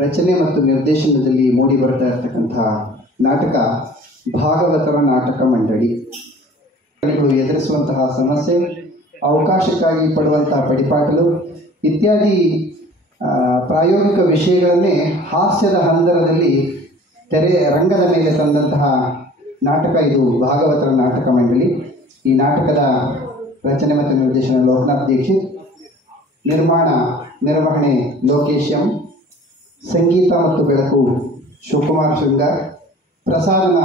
ರಚನೆ ಮತ್ತು ನಿರ್ದೇಶನದಲ್ಲಿ ಮೂಡಿ ಬರ್ತಾ ಇರತಕ್ಕಂಥ ನಾಟಕ ಭಾಗವತರ ನಾಟಕ ಮಂಡಳಿ. ಎದುರಿಸುವಂತಹ ಸಮಸ್ಯೆ, ಅವಕಾಶಕ್ಕಾಗಿ ಪಡುವಂತಹ ಪಡಿಪಾಟಲು ಇತ್ಯಾದಿ ಪ್ರಾಯೋಗಿಕ ವಿಷಯಗಳನ್ನೇ ಹಾಸ್ಯದ ಹಂದರದಲ್ಲಿ ರಂಗದ ಮೇಲೆ ತಂದಂತಹ ನಾಟಕ ಇದು ಭಾಗವತರ ನಾಟಕ ಮಂಡಳಿ. ಈ ನಾಟಕದ ರಚನೆ ಮತ್ತು ನಿರ್ದೇಶನ ಲೋಕನಾಥ್ ದೀಕ್ಷಿತ್, ನಿರ್ವಹಣೆ ಲೋಕೇಶ್ ಎಂ, ಸಂಗೀತ ಮತ್ತು ಬೆಳಕು ಶಿವಕುಮಾರ್ ಶೃಂಗಾರ್, ಪ್ರಸಾರಣ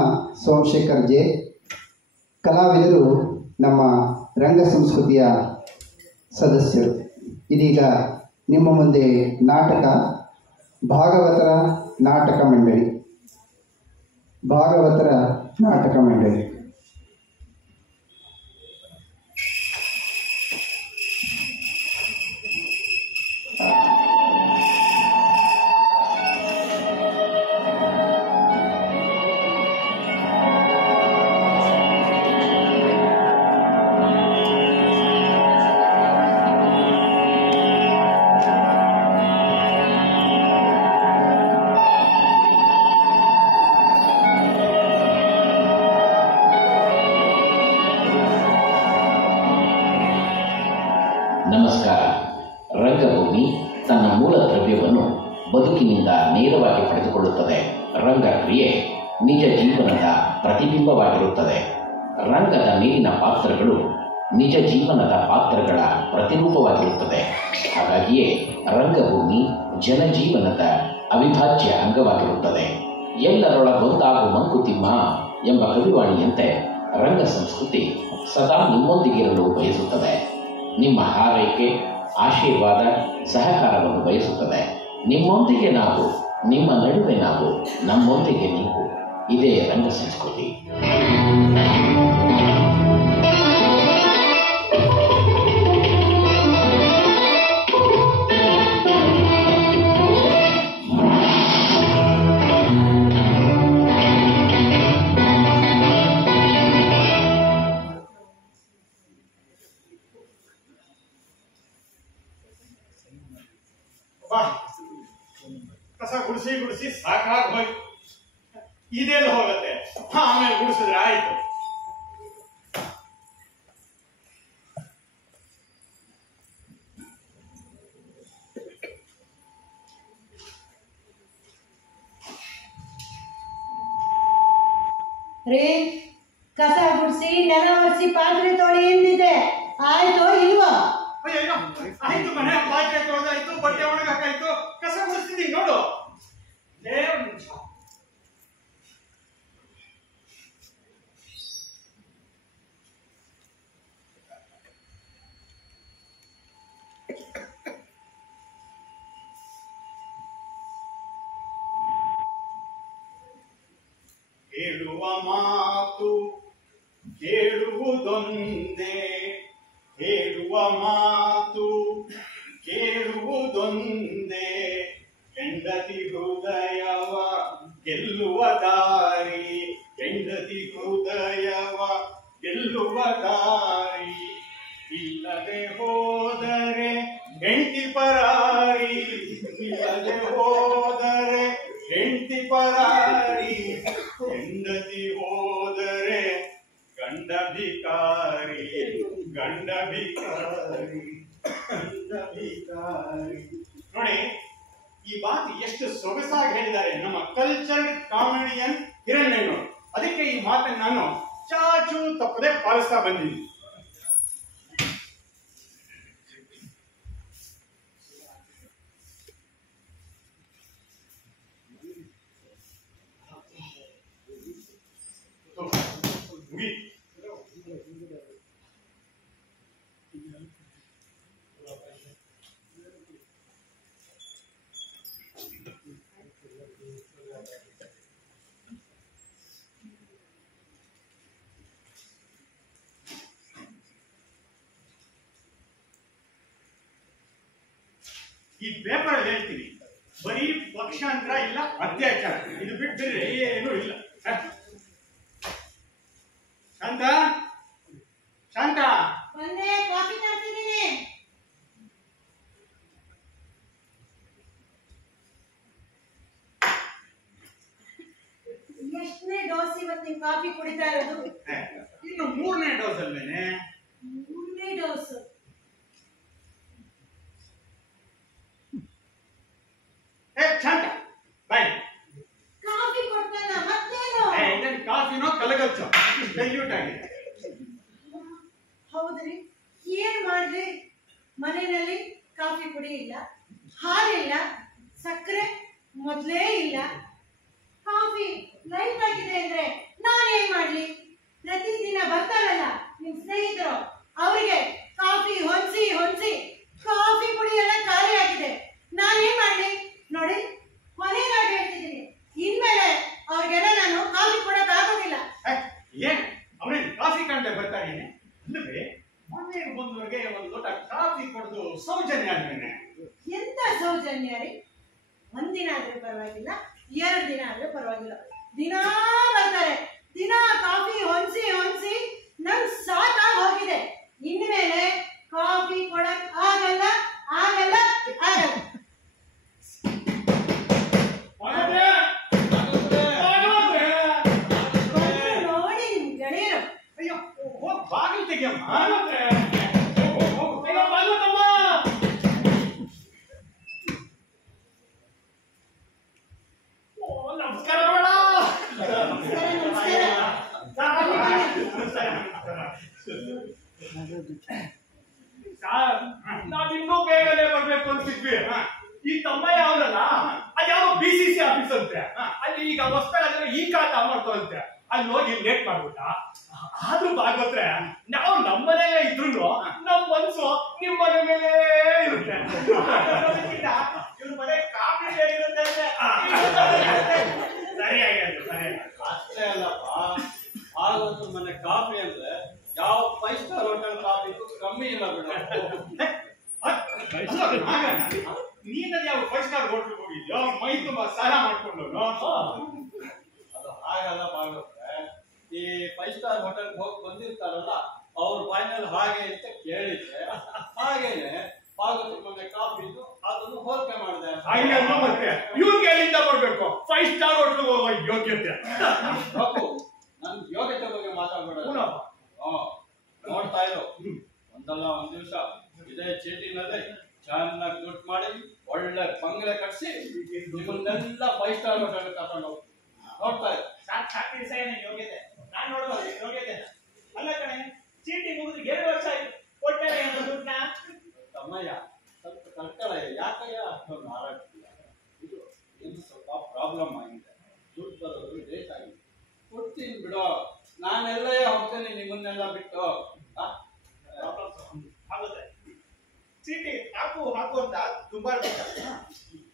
ಸೋಮಶೇಖರ್ ಜೆ. ಕಲಾವಿದರು ನಮ್ಮ ರಂಗ ಸಂಸ್ಕೃತಿಯ ಸದಸ್ಯರು. ಇದೀಗ ನಿಮ್ಮ ಮುಂದೆ ನಾಟಕ ಭಾಗವತರ ನಾಟಕ ಮಂಡಳಿ. ಭಾಗವತರ ನಾಟಕ ಮಂಡಳಿ. ನಮಸ್ಕಾರ. ರಂಗಭೂಮಿ ತನ್ನ ಮೂಲ ದ್ರವ್ಯವನ್ನು ಬದುಕಿನಿಂದ ನೇರವಾಗಿ ಪಡೆದುಕೊಳ್ಳುತ್ತದೆ. ರಂಗಕ್ರಿಯೆ ನಿಜ ಜೀವನದ ಪ್ರತಿಬಿಂಬವಾಗಿರುತ್ತದೆ. ರಂಗದ ಮೇಲಿನ ಪಾತ್ರಗಳು ನಿಜ ಜೀವನದ ಪಾತ್ರಗಳ ಪ್ರತಿರೂಪವಾಗಿರುತ್ತದೆ. ಹಾಗಾಗಿಯೇ ರಂಗಭೂಮಿ ಜನಜೀವನದ ಅವಿಭಾಜ್ಯ ಅಂಗವಾಗಿರುತ್ತದೆ. ಎಲ್ಲರೊಳಗೊಂದಾಗು ಮಂಕುತಿಮ್ಮ ಎಂಬ ಕವಿವಾಣಿಯಂತೆ ರಂಗ ಸಂಸ್ಕೃತಿ ಸದಾ ನಿಮ್ಮೊಂದಿಗಿರಲು ಬಯಸುತ್ತದೆ. ನಿಮ್ಮ ಹಾರೈಕೆ, ಆಶೀರ್ವಾದ, ಸಹಕಾರವನ್ನು ಬಯಸುತ್ತದೆ. ನಿಮ್ಮೊಂದಿಗೆ ನಾವು, ನಿಮ್ಮ ನಡುವೆ ನಾವು, ನಮ್ಮೊಂದಿಗೆ ನೀವು. ಇದೇ ರಂಗ ಸಂಸ್ಕೃತಿ. ಕಸ ಗುಡಿಸಿ ಸಾಕಾಗಿ ಹೋಯ್ತು. ಇದೆಲ್ಲ ಹೋಗತ್ತೆ, ಆಮೇಲೆ ಗುಡಿಸಿದ್ರೆ ಆಯ್ತು. ರೀ, ಕಸ ಗುಡಿಸಿ ನೆಲ ಒರೆಸಿ ಪಾತ್ರೆ ತೊಳಿ ಎಂದಿದೆ, ಆಯ್ತೋ ಇಲ್ವೋ? ಅಯ್ಯೋ, ಆಯ್ತು, ಮನೆ ಪಾತ್ರೆ ತೊಳೆದಾಯ್ತು, ಬಟ್ಟೆ ಒಣಗಾಕಾಯ್ತು, ಕಸ ಗುಡಿಸ್ತಿದ್ದೀನಿ ನೋಡು. ಹೇಳುವ ಮಾತು ಕೇಳುವುದೊಂದೇ, ಹೇಳುವ ಮಾತು ಕೇಳುವುದೊಂದೇ, ಹೆಂಡತಿ ಹೃದಯವ ಗೆಲ್ಲುವ ದಾರಿ, ಹೆಂಡತಿ ಹೃದಯವ ಗೆಲ್ಲುವ ದಾರಿ. ಇಲ್ಲದೆ ಹೋದರೆ ಹೆಂಡತಿ ಪರಾರಿ, ಇಲ್ಲದೆ ಹೋದರೆ ಹೆಂಡತಿ ಪರಾರಿ, ಹೆಂಡತಿ ಹೋದರೆ ಗಂಡ ಭಿಕಾರಿ, ಗಂಡ ಭಿಕಾರಿ, ಗಂಡ ಭಿಕಾರಿ. ನೋಡಿ, ಈ ಮಾತು ಎಷ್ಟು ಸೊಗಸಾಗಿ ಹೇಳಿದ್ದಾರೆ ನಮ್ಮ ಕಲ್ಚರ್ ಕಾಮಿಡಿಯನ್ ಹಿರಣ್ಣಯ್ಯನವರು. ಅದಕ್ಕೆ ಈ ಮಾತನ್ನು ನಾನು ಚಾಚು ತಪ್ಪದೆ ಪಾಲಿಸ್ತಾ ಬಂದಿದ್ದೀನಿ. ಈ ಪೇಪರ್ ಅಲ್ಲಿ ಹೇಳ್ತೀನಿ, ಬರೀ ಪಕ್ಷಾಂತರ ಇಲ್ಲ ಅತ್ಯಾಚಾರ, ಇದು ಬಿಟ್ಟರೆ ಏನೂ ಇಲ್ಲ. ಶಾಂತ, ಶಾಂತ, ಒಂದೇ ಕಾಫಿ ತರ್ತಿದ್ದೀನಿ. ಇವತ್ತು ನೀವು ಕಾಫಿ ಕುಡಿತಾ ಇರೋದು? ಇನ್ನು 3ನೇ ಡೋಸ್ ಅಲ್ವೇನೆ? 3ನೇ ಡೋಸ್. ಶಾಂತ ಬಾಯ್. ಕಾಫಿ ಕೊಡ್ತಾನ ಮತ್ತೇನು? ಇದನ್ನ ಕಾಫಿನೋ ಕಲಗಚ್ಚು ಡೈಲ್ಯೂಟ್ ಆಗಿದೆ. ಹೌದ್ರಿ, ಏನ್ ಮಾಡ್ಲಿ? ಮನೆಯಲ್ಲಿ ಕಾಫಿ ಪುಡಿ ಇಲ್ಲ, ಹಾಲಿಲ್ಲ, ಸಕ್ಕರೆ ಮೊದಲೇ ಇಲ್ಲ. ಕಾಫಿ ಲೈಟ್ ಆಗಿದೆ ಅಂದ್ರೆ ನಾನೇನ್ ಮಾಡ್ಲಿ? ಪ್ರತಿದಿನ ಬರ್ತಾರಲ್ಲ ನಿಮ್ ಸ್ನೇಹಿತರು, ಅವರಿಗೆ ಕಾಫಿ ಹೊಂದಿಸಿ ಹೊಂದಿಸಿ ಕಾಫಿ ಪುಡಿ ಎಲ್ಲ ಖಾಲಿ ಆಗಿದೆ. ನಾನೇನ್ ಮಾಡ್ಲಿ? ನೋಡಿ, ಕೊನೆಗಾಗಿ ಹೇಳ್ತಿದ್ದೀನಿ, ಇನ್ಮೇಲೆ ಅವ್ರಿಗೆಲ್ಲ ನಾನು ಕಾಫಿ ಕೊಡಕ್ ಆಗೋದಿಲ್ಲ. ಏನ್ ಅವನೇನ್ ಕಾಫಿ ಕಂಡೆ ಬರ್ತಾನೆ ಅಲ್ಲವೇ? ಮನೆಗೆ ಬಂದವರಿಗೆ ಒಂದು ಲೋಟ ಕಾಫಿ ಕೊಡೋದು ಸೌಜನ್ಯ ಅಲ್ವೇನೆ? ಎಂತ ಸೌಜನ್ಯ ರೀ? ಒಂದಿನ ಆದ್ರೂ ಪರವಾಗಿಲ್ಲ, 2 ದಿನ ಆದ್ರೂ ಪರವಾಗಿಲ್ಲ, ದಿನಾ ಬರ್ತಾರೆ. ದಿನ ಕಾಫಿ ಹೊಂದಿಸಿ ಹೊಂದಿಸಿ ನಂಗೆ ಸಾಕಾಗಿ ಹೋಗಿದೆ. ಇನ್ಮೇಲೆ ಕಾಫಿ ಕೊಡಕ್ ಆಗಲ್ಲ ಆಗಲ್ಲ ಆಗಲ್ಲ. ನೋಡಿ ನಿಮ್ ಗೆಳೆಯರು. ಅಯ್ಯೋ ಬಾಗಿಲು ತೆಗಿಯಮ್ಮ. ನಮಸ್ಕಾರ ಬೇಡ. ನಾವಿನ್ನೂ ಬೇಗನೆ ಬರ್ಬೇಕು ಅನ್ಸಿದ್ವಿ. ಈ ತಮ್ಮಯ್ಯ ಅವರಲ್ಲ, ಅದ್ಯಾವ BCC ಆಫೀಸ್ ಅಂತೆ, ಅಲ್ಲಿ ಈಗ ಹೊಸ್ತಾಗ ಈ ಖಾತಾ ಮಾಡ್ತಾವಂತೆ. ಅಲ್ಲಿ ಹೋಗಿ ಲೇಟ್ ಮಾಡ್ಬಿಟ್ಟ. ಆದ್ರೂ ಭಾಗವತ್ರೆ ನಾವು ನಮ್ಮನೇಲೆ ಇದ್ರು ನಮ್ ಮನ್ಸು ನಿಮ್ ಮನೆ ಮೇಲೆ ಇರುತ್ತೆ. ಇವ್ರ ಮನೆ ಕಾಫಿ ಇರುತ್ತೆ. ಸರಿಯಾಗಿ ಅಷ್ಟೇ ಅಲ್ಲಪ್ಪ, ಆಗೊಂದು ಮನೆ ಕಾಫಿ ಅಂದ್ರೆ ಯಾವ 5 ಸ್ಟಾರ್ ಹೋಟೆಲ್ ಕಾಫಿಗೂ ಕಮ್ಮಿ ಇಲ್ಲ ಬಿಡ. ನೀನಲ್ಲಿ ಯಾವ 5 ಸ್ಟಾರ್ ಹೋಟೆಲ್ ಹೋಗಿದ್ಯೋ ಮೈ ತುಂಬಾ ಸಹಾಯ ಮಾಡ್ಕೊಂಡು? ಅದು ಹಾಗಲ್ಲ ಭಾಗವತ್ರೆ, ಈ 5 ಸ್ಟಾರ್ ಹೋಟೆಲ್ ಹೋಗಿ ಬಂದಿರ್ತಾರಲ್ಲ ಅವ್ರ ಬಾಯಿನಲ್ಲಿ ಹಾಗೆ ಅಂತ ಕೇಳಿದ್ರೆ ಹಾಗೇನೆ ಭಾಗವತ ಮನೆ ಕಾಫಿ ಇದ್ದು ಅದನ್ನು ಹೋಲಿಕೆ ಮಾಡಿದೆ. ಮತ್ತೆ ಇವ್ರಿಗೆ ಎಲ್ಲಿಂದ ಬರ್ಬೇಕು 5 ಸ್ಟಾರ್ ಹೋಟೆಲ್ ಹೋಗೋ ಯೋಗ್ಯತೆ? ನನ್ ಯೋಗ್ಯತೆ ಬಗ್ಗೆ ಮಾತಾಡ್ಬೇಡ. ನೋಡ್ತಾ ಇರೋ ಒಂದಲ್ಲ ಒಂದ್ ದಿವಸ ಇದೇ ಚೀಟಿನಲ್ಲಿ ಚೆನ್ನಾಗಿ ದುಡ್ಡು ಮಾಡಿ ಒಳ್ಳೆ ಬಂಗ್ಲೆ ಕಟ್ಸಿ ನಿಮ್ಮನ್ನೆಲ್ಲ 5 ಸ್ಟಾರ್ ಹೋಟೆಲ್ ಕರ್ಕೊಂಡು ಹೋಗ್ತೀವಿ. ನೋಡ್ತಾ ಇರೋ ಸಾಕು ಸಹ ಯೋಗ್ಯತೆ ನಾನ್ ನೋಡ್ಬೋದು ಯೋಗ್ಯತೆ ಅಲ್ಲ ಕಣೆ. ಚೀಟಿ ಮುಗಿದು 2 ವರ್ಷ ಆಯ್ತು, ಕೊಟ್ಟೆ ದುಡ್ಡನ್ನ. ತಮ್ಮಯ್ಯ ಸ್ವಲ್ಪ ಕರ್ಕಳಯ್ಯ, ಯಾಕಯ್ಯ ಅಷ್ಟೊಂದು ಹಾರಾಡ್ತೀಯ? ಇದು ಏನು ಸ್ವಲ್ಪ ಪ್ರಾಬ್ಲಮ್ ಆಗಿದೆ, ದುಡ್ಡು ಬರೋದು ಲೇಟ್ ಆಗಿದೆ. ಕೊಡ್ತೀನಿ ಬಿಡೋ, ನಾನೆಲ್ಲೇ ಹೋಗ್ತೇನೆ ನಿಮ್ಮನ್ನೆಲ್ಲ ಬಿಟ್ಟು. ಆಗುತ್ತೆ ಚೀಟಿ ಹಾಕು ಹಾಕು ಅಂತ ತುಂಬಾ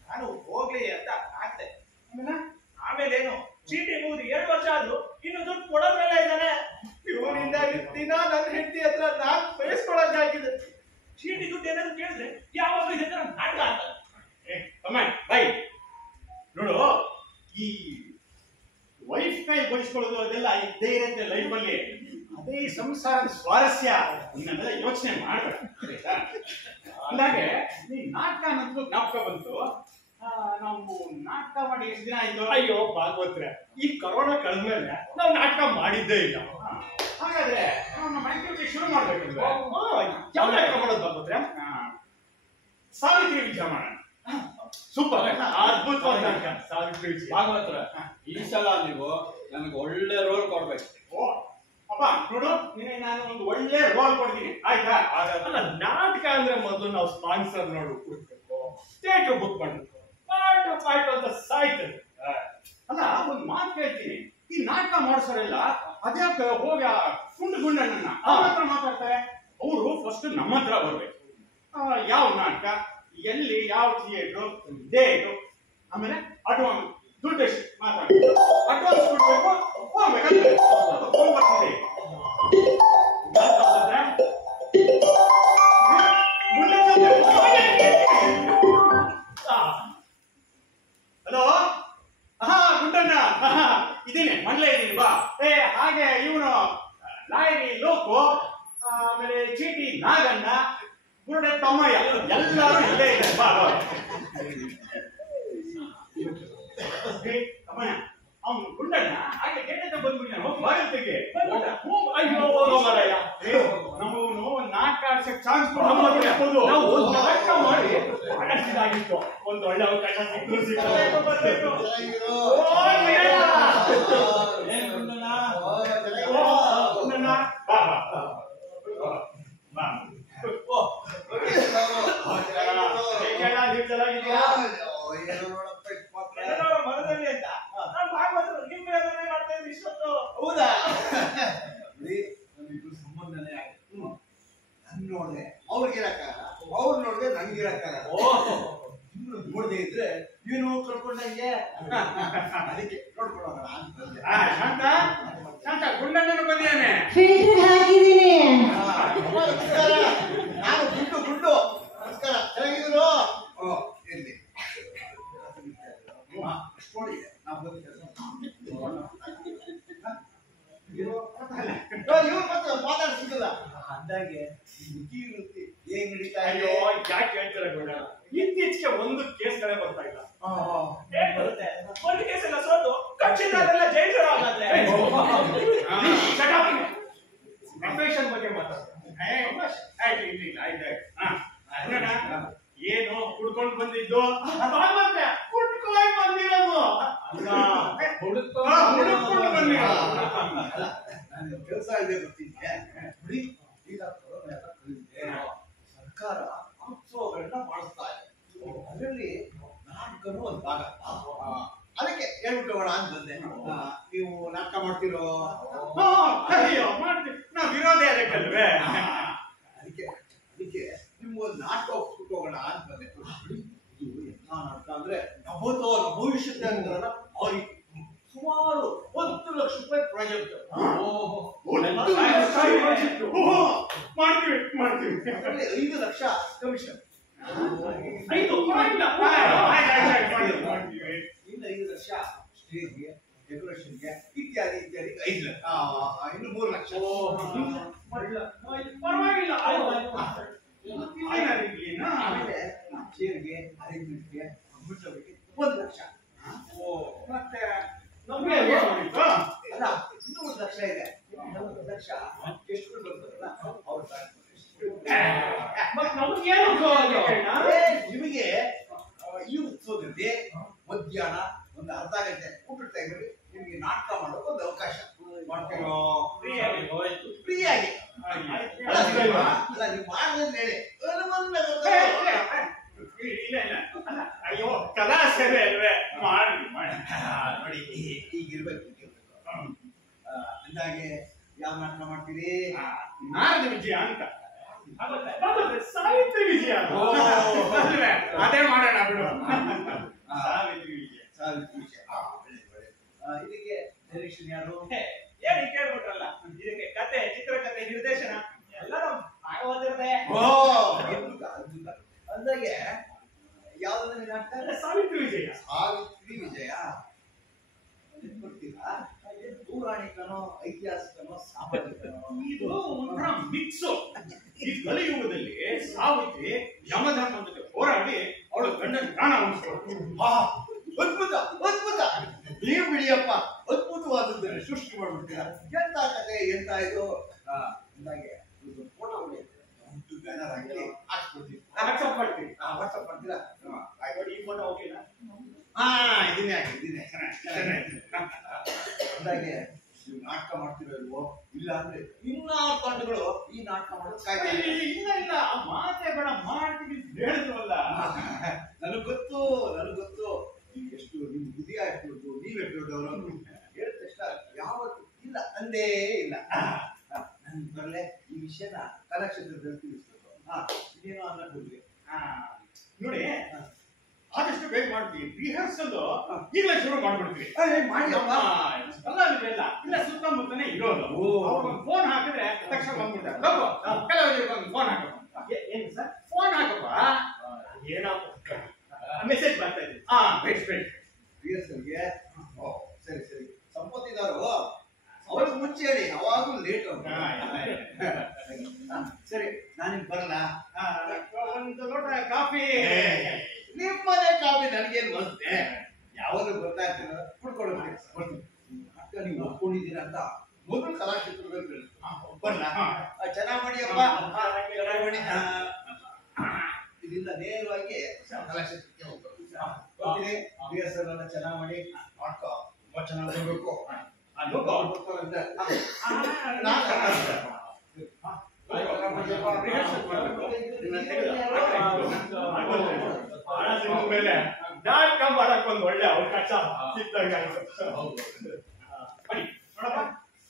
ನಾನು ಹೋಗ್ಲಿ ಅಂತ ಹಾಕ್ತೆ. ಆಮೇಲೇನು ಚೀಟಿ ಮುಗಿದು 2 ವರ್ಷ ಆದ್ರೂ ಇನ್ನು ದುಡ್ಡು ಕೊಡೋದ್ಮೇಲೆ ಇದ್ದಾನೆ. ಇವನಿಂದ ದಿನ ನನ್ನ ಹೆಂಡತಿ ಹತ್ರ ನಾನ್ ಬಯಸ್ಕೊಳಕ್ಕಾಗಿದೆ. ಚೀಟಿ ದುಡ್ಡು ಏನಾದ್ರು ಕೇಳಿದ್ರೆ ಯಾವಾಗಲೂ ಇದೇ ತರ ನಾಟಕ ಆಗ್ತದೆ. ಅಮ್ಮ ಬೈ ನೋಡು, ಈ ವೈಫ್ ಕೈ ಬಯಸ್ಕೊಳ್ಳೋದು ಅದೆಲ್ಲ ಇದ್ದೇ ಇರುತ್ತೆ ಲೈಫ್ ಅಲ್ಲಿ. ಅದೇ ಸಂಸಾರದ ಸ್ವಾರಸ್ಯ. ಇನ್ನೆಲ್ಲ ಯೋಚನೆ ಮಾಡ್ಬೇಡ. ಅಂದಾಗೆ ನೀ ನಾಟಕ ಅನ್ನೋದು ಜ್ಞಾಪಕ ಬಂತು. ನಾವು ನಾಟಕ ಮಾಡಿ ಎಷ್ಟು ದಿನ ಆಯ್ತು? ಅಯ್ಯೋ ಭಾಗವತ್ರೆ, ಈ ಕೊರೋನಾ ಕಳೆದ್ಮೇಲೆ ನಾವು ನಾಟಕ ಮಾಡಿದ್ದೇ ಇಲ್ಲ. ಹಾಗಾದ್ರೆ ನಮ್ಮ ಆಕ್ಟಿವಿಟಿ ಶುರು ಮಾಡ್ಬೇಕಂದ್ರೆ ಯಾವ ನಾಟಕ ಮಾಡೋದು ಭಾಗವತ್ರೆ? ಸಾವಿತ್ರಿ ವಿಜಯ ಮಾಡೋಣ. ಸೂಪರ್, ಅದ್ಭುತವಾದ ನಾಟಕ ಸಾವಿತ್ರಿ ವಿಜಯ. ಭಾಗವತ್ರ ಈ ಸಲ ನೀವು ನನಗೆ ಒಳ್ಳೆ ರೋಲ್ ಕೊಡ್ಬೇಕು. ಅಪ್ಪ ನೋಡು, ನಿನಗೆ ನಾನು ಒಂದು ಒಳ್ಳೆ ರೋಲ್ ಕೊಡ್ತೀನಿ, ಆಯ್ತಾ? ಅಲ್ಲ, ನಾಟಕ ಅಂದ್ರೆ ಮೊದಲು ನಾವು ಸ್ಪಾನ್ಸರ್ ನೋಡು ಹುಡುಕ್ಬೇಕು, ಥಿಯೇಟರ್ ಬುಕ್ ಮಾಡ್ಬೇಕು, ಪಾರ್ಟ್ ಅಂತ ಸಾಯ್ತದೆ. ಅಲ್ಲ, ಒಂದು ಮಾತು ಹೇಳ್ತೀನಿ, ಈ ನಾಟಕ ಮಾಡಿಸೋರೆಲ್ಲ ಅದ್ಯಾಕೆ ಹೋಗಿ ಆ ಗುಂಡಣ್ಣನ ಅವ್ರ ಹತ್ರ ಮಾತಾಡ್ತಾರೆ? ಅವರು ಫಸ್ಟ್ ನಮ್ಮ ಹತ್ರ ಬರ್ಬೇಕು. ಯಾವ ನಾಟಕ, ಎಲ್ಲಿ, ಯಾವ ಥಿಯೇಟ್ರು, ಡೇಟು, ಆಮೇಲೆ ಅಡ್ವಾನ್ಸ್ ದುಡ್ಡು ಎಷ್ಟು ಮಾತಾಡಿ ಅಡ್ವಾನ್ಸ್ ಕೊಡ್ಬೇಕು, ಹೋಗ್ಬೇಕಂದ್ರೆ ಫೋನ್ ಬರ್ತಿದೆ. ಹಲೋ, ಹಾ ಗುಂಡಣ್ಣ, ಇದ್ದೀನಿ, ಮನೇಲೇ ಇದ್ದೀನಿ, ಬಾ. ಹಾಗೆ ಇವನು ಲಾಯರಿ ಲೋಕು, ಆಮೇಲೆ ಚೀಟಿ ನಾಗಣ್ಣ, ಗುರುಡೆ ತಮ್ಮಯ್ಯ, ಎಲ್ಲರೂ ಇಲ್ಲೇ ಇದೆ, ಬಾ ಬಾ. ತಮ್ಮಯ್ಯ, ಅವನು ಗುಂಡಣ್ಣ ಹಾಗೆ ಗೇಟ್ ಹತ್ರ ಬಂದ್ಬಿಟ್ಟು ಬಾಗಿಲು ತೆಗಿ. ಅಯ್ಯೋ ಮಾರಾಯ, ನಮ್ಮವನು ನಾಟಕ ಆಡ್ಸಕ್ ಚಾನ್ಸ್ ಕೊಡಬಹುದು. ನಾವು ನಾಟಕ ಮಾಡಿ ಆಡಿಸಿದಾಗಿತ್ತು. ಒಂದು ಒಳ್ಳೆ ಅವಕಾಶ ಸಿಕ್ಕಿದ್ರು. ಮರದಲ್ಲಿ ಅಂತ ನಾನು ಭಾಗವತರು ನಿಮ್ಮ ಅದನ್ನೇ ಮಾಡ್ತಾ ಇದ್ದೆ ಇಷ್ಟೊತ್ತು. ಹೌದಾ? ನಮ್ಮಿಬ್ರು ಸಂಬಂಧನೇ ಆಗಿದೆ. ನನ್ ನೋಡ್ದೆ ಅವ್ರಿಗಿರಕ್ಕಾಗಲ್ಲ, ಅವ್ರು ನೋಡ್ದೆ ನಂಗಿರಕ್ಕಾಗಲ್ಲ. ನೋಡದೆ ಇದ್ರೆ ಏನು ಕಳ್ಕೊಂಡಂಗೆ. ಅದಕ್ಕೆ ನೋಡ್ಕೊಡೋಣ ಅಂತ ಬಂದೆ. ಶಾಂತ ಶಾಂತ ಗುಂಡಣ್ಣನು ಬಂದಿದ್ದಾನೆ. ಫಿಲ್ಟರ್ ಹಾಕಿದ್ದೀನಿ. ನಾನು ಗುಂಡು ನಮಸ್ಕಾರ, ಚೆನ್ನಾಗಿದ್ರು? ಇರ್ಲಿ ನೋಡಿ, ನಾವು ಇವ್ರು ಮತ್ತೆ ಮಾತಾಡ್ಸಿದ್ದಲ್ಲ ಅಂದಾಗೆ ಬುದ್ಧಿ ವೃತ್ತಿ ಹೇಗ್ ನಡೀತಾ ಅಯ್ಯೋ ಇದೆ? ಯಾಕೆ ಹೇಳ್ತಾರೆ ಗೌಡ, ಇತ್ತೀಚೆಗೆ ಒಂದು ಕೇಸ್ಗಳೇ ಬರ್ತಾ ಇಲ್ಲ. ಹೇಗ್ ಬರುತ್ತೆ? ಒಂದು ಕೇಸ್ ಎಲ್ಲ ಸೋತು ಕಕ್ಷಿದಾರೆಲ್ಲ ಜೈಲು ಆಗಾದ್ರೆ ಪ್ರೊಫೆಷನ್ ಬಗ್ಗೆ ಮಾತಾಡ್ತಾರೆ. ಏನು ಕುಡ್ಕೊಂಡು ಬಂದಿದ್ದು? ಕುಡ್ಕೊಂಡು ಬಂದಿರೋದು ಹುಡುಕೊಂಡು ಬಂದಿರೋದು. ನಾನು ಕೆಲಸ ಇದೆ ಗೊತ್ತಿದ್ದೆ. ನೋಡಿ, ಈಗ ಕೊರೋನಾ ಎಲ್ಲ ಕಳೆದಿದೆ. ಸರ್ಕಾರ ಉತ್ಸವಗಳನ್ನ ಮಾಡಿಸ್ತಾ ಇದೆ. ಅದರಲ್ಲಿ ನಾಟಕನೂ ಒಂದು ಭಾಗ. ಅದಕ್ಕೆ ಹೇಳ್ಬಿಟ್ಟೋಣ ಅಂತ ಬಂದೆ. ನೀವು ನಾಟಕ ಮಾಡ್ತಿರೋ? ಅಯ್ಯೋ ಮಾಡ್ತೀವಿ, ನಾವು ವಿರೋಧಿ ಅದಕ್ಕಲ್ವೇ. ಅದಕ್ಕೆ ನಿಮ್ಗೊಂದು ನಾಟಕ ಹೋಗೋಣ ಅಂತ ಬಂದೆ. ಇದು ಎಂಥ ನಾಟಕ ಅಂದ್ರೆ ನವೋತ್ತರ ಭವಿಷ್ಯದ ಅಂತಾರಲ್ಲ, ಅವ್ರಿಗೆ ಸುಮಾರು 1 ಲಕ್ಷ ರೂಪಾಯಿ ಪ್ರಾಜೆಕ್ಟ್. ಮಾಡ್ತೀವಿ 5 ಲಕ್ಷ ಕಮಿಷನ್. ಇನ್ನು 5 ಲಕ್ಷ ಸ್ಟೇಜ್ಗೆ, ಡೆಕೋರೇಷನ್ಗೆ ಇತ್ಯಾದಿ 5 ಲಕ್ಷ. ಇನ್ನು 3 ಲಕ್ಷ. ಪರವಾಗಿಲ್ಲ. ಆಮೇಲೆ ಚೇರ್ಗೆ, ಅರೇಂಜ್ಮೆಂಟ್ಗೆ, ಮಂಟಪಕ್ಕೆ 1 ಲಕ್ಷ. ಮತ್ತೆ ನಮ್ಗೆ ಅಲ್ಲ, ಇನ್ನೂ 1 ಲಕ್ಷ ಇದೆ. 1 ಲಕ್ಷ ಎಷ್ಟು ಬರ್ತಾರಲ್ಲ ಅವ್ರ ನಿಮಗೆ ಈ ಉತ್ಸವದಲ್ಲಿ ಮಧ್ಯಾಹ್ನ ಒಂದು ಅರ್ಧ ಗಂಟೆ ಊಟದ ಟೈಮಲ್ಲಿ ನಿಮಗೆ ನಾಟಕ ಮಾಡೋಕೆ ಒಂದು ಅವಕಾಶ ಮಾಡ್ತೀರೋ? ಫ್ರೀಯಾಗಿ. ಅಲ್ಲ, ನೀವು ಮಾಡಿದ್ರೆ ಹೇಳಿ. ಇಲ್ಲ ಅಯ್ಯೋ, ಕಲಾ ಸೇವೆ ಅಲ್ವೇ, ಮಾಡಿ ನೋಡಿ, ಈಗಿರ್ಬೇಕು. ಅಂದಾಗೆ ಯಾವ ನಾಟಕ ಮಾಡ್ತೀರಿ? ನಾರದ ವಿಜಯ ಅಂತ. ಸಾವಿತ್ರಿ ವಿಜಯ ಅದೇ ಮಾಡೋಣ ಬಿಡು. ಸಾವಿತ್ರಿ ವಿಜಯ. ಇದಕ್ಕೆ ಡೈರೆಕ್ಷನ್ ಯಾರು? ಏನು ಕೇಳ್ಬಿಟ್ರಲ್ಲ, ಇದಕ್ಕೆ ಕತೆ, ಚಿತ್ರಕಥೆ, ನಿರ್ದೇಶನ ಎಲ್ಲ ಭಾಗವತಿರದೆ. ಅದ್ಭುತ. ಅಂದಾಗೆ ಯಾವ್ದಾದ್ರು ನಾಟಕ? ಸಾವಿತ್ರಿ ವಿಜಯ. ಸಾವಿತ್ರಿ ವಿಜಯ ಗೊತ್ತಿಲ್ಲ. ಪೌರಾಣಿಕನೋ, ಐತಿಹಾಸಿಕನೋ, ಸಾಮಾಜಿಕನೋ? ಇದು ಒಂಥರ ಮಿಕ್ಸು. ಈ ಕಲಿಯುಗದಲ್ಲಿ ಸಾವಿತ್ರಿ ಯಮಧರ್ಮ ಜೊತೆ ಹೋರಾಡಿ ಅವಳು ಗಂಡನ ಪ್ರಾಣ ಉಳಿಸ್ಕೊಳ್ತು. ಅದ್ಭುತ. ನೀವು ಬಿಡಿಯಪ್ಪ, ಅದ್ಭುತವಾದದ್ದನ್ನು ಸೃಷ್ಟಿ ಮಾಡ್ಬಿಡ್ತೀರ. ಎಂತ ಕತೆ, ಎಂತ ಇದು. ಅಂದಾಗೆ ಫೋಟೋ ಹೊಡೆಯುತ್ತೆ, ದೊಡ್ಡ ಬ್ಯಾನರ್ ಹಾಕಿ ಹಾಕ್ಸ್ಕೊಡ್ತೀವಿ. ವಾಟ್ಸಪ್ ಮಾಡ್ತೀವಿ. ವಾಟ್ಸಪ್ ಮಾಡ್ತೀರಾ? ಈ ಫೋಟೋ ಹೋಗಿಲ್ಲ. ಇದನ್ನೇ ಹಾಕಿ. ಅಂದಾಗೆ ನೀವು ನಾಟಕ ಮಾಡ್ತಿರೋ ಇಲ್ವೋ? ಇಲ್ಲ ಅಂದ್ರೆ ಇನ್ನ ತಂಡಗಳು ಈ ನಾಟಕ ಮಾಡೋದು ಕಾಯ್ತಾ ಇದೆ. ಇಲ್ಲ ಮಾತೆ ಬೇಡ, ಮಾಡ್ತೀವಿ ಹೇಳಿದ್ವಲ್ಲ. ನನಗ್ ಗೊತ್ತು. ನೀವು ಎಷ್ಟು, ನಿಮ್ ಬುದ್ಧಿ ಎಷ್ಟು, ನೀವೆಷ್ಟು ದೊಡ್ಡವರು ಹೇಳಿದ ತಕ್ಷಣ ಯಾವತ್ತು ಇಲ್ಲ ಅಂದೇ ಇಲ್ಲ. ನನ್ ಬರಲೆ ಈ ವಿಷಯನ ಕಲಾಕ್ಷೇತ್ರದಲ್ಲಿ ತಿಳಿಸ್ಬೇಕು. ಇದೇನೋ ಅನ್ನೋದು ನೋಡಿ, ಆದಷ್ಟು ಬೇಗ ಮಾಡ್ತೀವಿ. ರಿಹರ್ಸಲ್ ಈಗಲೇ ಶುರು ಮಾಡ್ಬಿಡ್ತೀವಿ. ಮಾಡಿಯಪ್ಪ. ಕಲಾವಿದರೆಲ್ಲ ಇಲ್ಲ ಸುತ್ತಮುತ್ತನೇ ಇರೋದು. ಅವ್ರಿಗೊಂದು ಫೋನ್ ಹಾಕಿದ್ರೆ ತಕ್ಷಣ ಬಂದ್ಬಿಡ್ತಾರೆ. ಕಲಾವಿದರಿಗೆ ಒಂದು ಫೋನ್ ಹಾಕಪ್ಪ. ಏನು ಸರ್? ಫೋನ್ ಹಾಕಪ್ಪ. ಏನೋ ಮೆಸೇಜ್ ಬರ್ತಾ ಇದೆ. ಬೇಸ್ ರಿಹರ್ಸಲ್ಗೆ. ಸರಿ. ಸಂಪತ್ತಿದಾರು ಅವ್ರಿಗೆ ಮುಂಚೆ ಹೇಳಿ, ಅವಾಗೂ ಲೇಟ್. ಸರಿ, ನಾನಿನ್ ಬರಲ್ಲ. ಒಂದು ಲೋಟ ಕಾಫಿ. ನಿಮ್ಮನೆ ಕಾಫಿ ನನಗೇನು ಬರುತ್ತೆ? ಯಾವಾಗಲೂ ಬರ್ತಾ ಇರ್ತೀರ, ಕುಡ್ಕೊಂಡು ಅಕ್ಕ ನೀವು ಒಪ್ಕೊಂಡಿದ್ದೀರಾ ಅಂತ ಚೆನ್ನಾಗಿ ಮಾಡಿಯಪ್ಪ. ಚೆನ್ನಾಗಿ ಮಾಡಿ. ಇದರಿಂದ ನೇರವಾಗಿ ಕಲಾಕ್ಷೇತ್ರಕ್ಕೆ ಹೋಗ್ತೀನಿ. ರಿಹರ್ಸಲ್ ಎಲ್ಲ ಚೆನ್ನಾಗಿ ಮಾಡಿ ಮಾಡ್ಕೊ. ತುಂಬಾ ಚೆನ್ನಾಗಿ ಬರ್ಬೇಕು. ಮೇಲೆ ನಾಟಕ ಮಾಡಕ್ ಒಂದು ಒಳ್ಳೆ ಅವಕಾಶ ಸಿಕ್ತಂಗ ಬನ್ನಿ ನೋಡಪ್ಪ,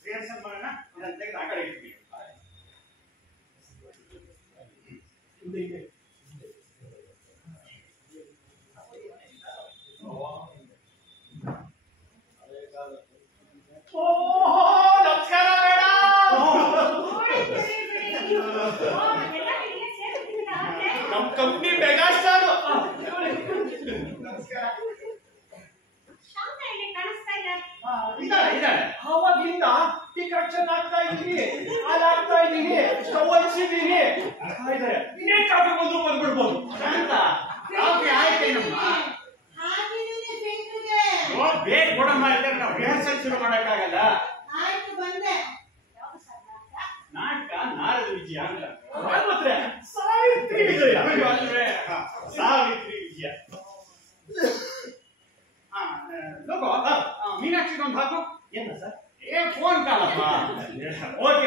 ರಿಹರ್ಸಲ್ ಮಾಡೋಣ. ಇದನ್ನ ತೆಗೆದು ಆ ಕಡೆ ಇಟ್ಬಿಡಿ. ನಮಸ್ಕಾರ ನಮ್ ಕಂಪ್ನಿ ಮೆಗಾಸ್ಟಾರ್. ಇದ್ದಾಳೆ. ಅವಾಗಿಂದ ಡಿಕಾಕ್ಷನ್ ಆಗ್ತಾ ಇದ್ದೀನಿ, ಹಾಲಾಗ್ತಾ ಇದ್ದೀನಿ, ಸ್ಟವ್ ಹಚ್ಚಿದ್ದೀನಿ. ಇನ್ನೇ ಕಾಫಿ ಬಂದು ಬಂದ್ಬಿಡ್ಬೋದು. ಕಾಫಿ ಆಯ್ತೇನಮ್ಮ? ಬೇಗ ಕೊಡಮ್ಮ, ಇದ್ರೆ ನಾವು ರಿಹರ್ಸಲ್ ಶುರು ಮಾಡಕ್ಕಾಗಲ್ಲ. ನಾಟಕ ನಾರದ ವಿಜಯ ಅಂತ. ಸಾವಿತ್ರಿ ವಿಜಯ. ಸಾವಿತ್ರಿ ವಿಜಯ. ಮೀನಾಕ್ಷಿಗೆ ಒಂದು ಹಾಕು. ಏನ ಸರ್? ಫೋನ್ ಕಾಲಪ್ಪ. ಓಕೆ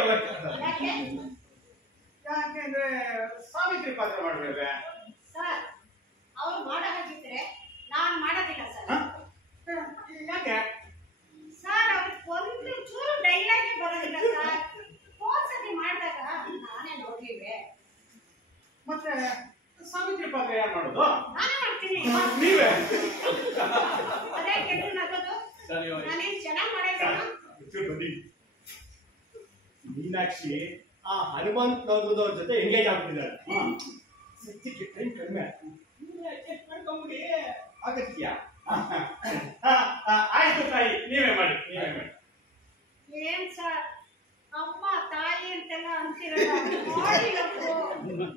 ಯಾಕೆಂದ್ರೆ ಸಾವಿತ್ರಿ ಪಾತ್ರ ಮಾಡ್ಬೇಡ್ವೆ ಸರ್. ಅವ್ರು ಮಾಡಾಕಿದ್ರೆ ನಾನು ಮಾಡೋದಿಲ್ಲ ಸರ್. ಯಾಕೆ ಸರ್? ಅವ್ರು ಒಂದು ಚೂರು ಡೈಲಾಗ್ ಬರೋದಿಲ್ಲ ಸರ್. ಹೋದ್ಸತಿ ಮಾಡಿದಾಗ ನಾನೇ ನೋಡ್ಲಿವೆ. ಮತ್ತೆ ಸಾವಿತ್ರಿ ಪಾತ್ರ ಯಾರು ಮಾಡೋದು? ನಾನೇ ಮಾಡ್ತೀನಿ. ನೀವೇ? ಅದೇ ಕೆಟ್ಟು ನಗೋದು. ನಾನೇನ್ ಚೆನ್ನಾಗಿ ಮಾಡಿದ್ದೇನೋ. ಮೀನಾಕ್ಷಿ ಆ ಹನುಮಂತ್ ನವರದವ್ರ ಜೊತೆ ಎಂಗೇಜ್ ಆಗ್ತಿದ್ದಾರೆ. ಸದ್ಯಕ್ಕೆ ಟೈಮ್ ಕಡಿಮೆ ಮಾಡ್ಕೊಂಬಿಡಿ. ಆಗತ್ಯಾ? ಆಯ್ತು ತಾಯಿ, ನೀವೇ ಮಾಡಿ. ಏನ್ ಸರ್ ಅಮ್ಮ ತಾಯಿ ಅಂತೆಲ್ಲ ಅಂತಿರಲ್ಲ.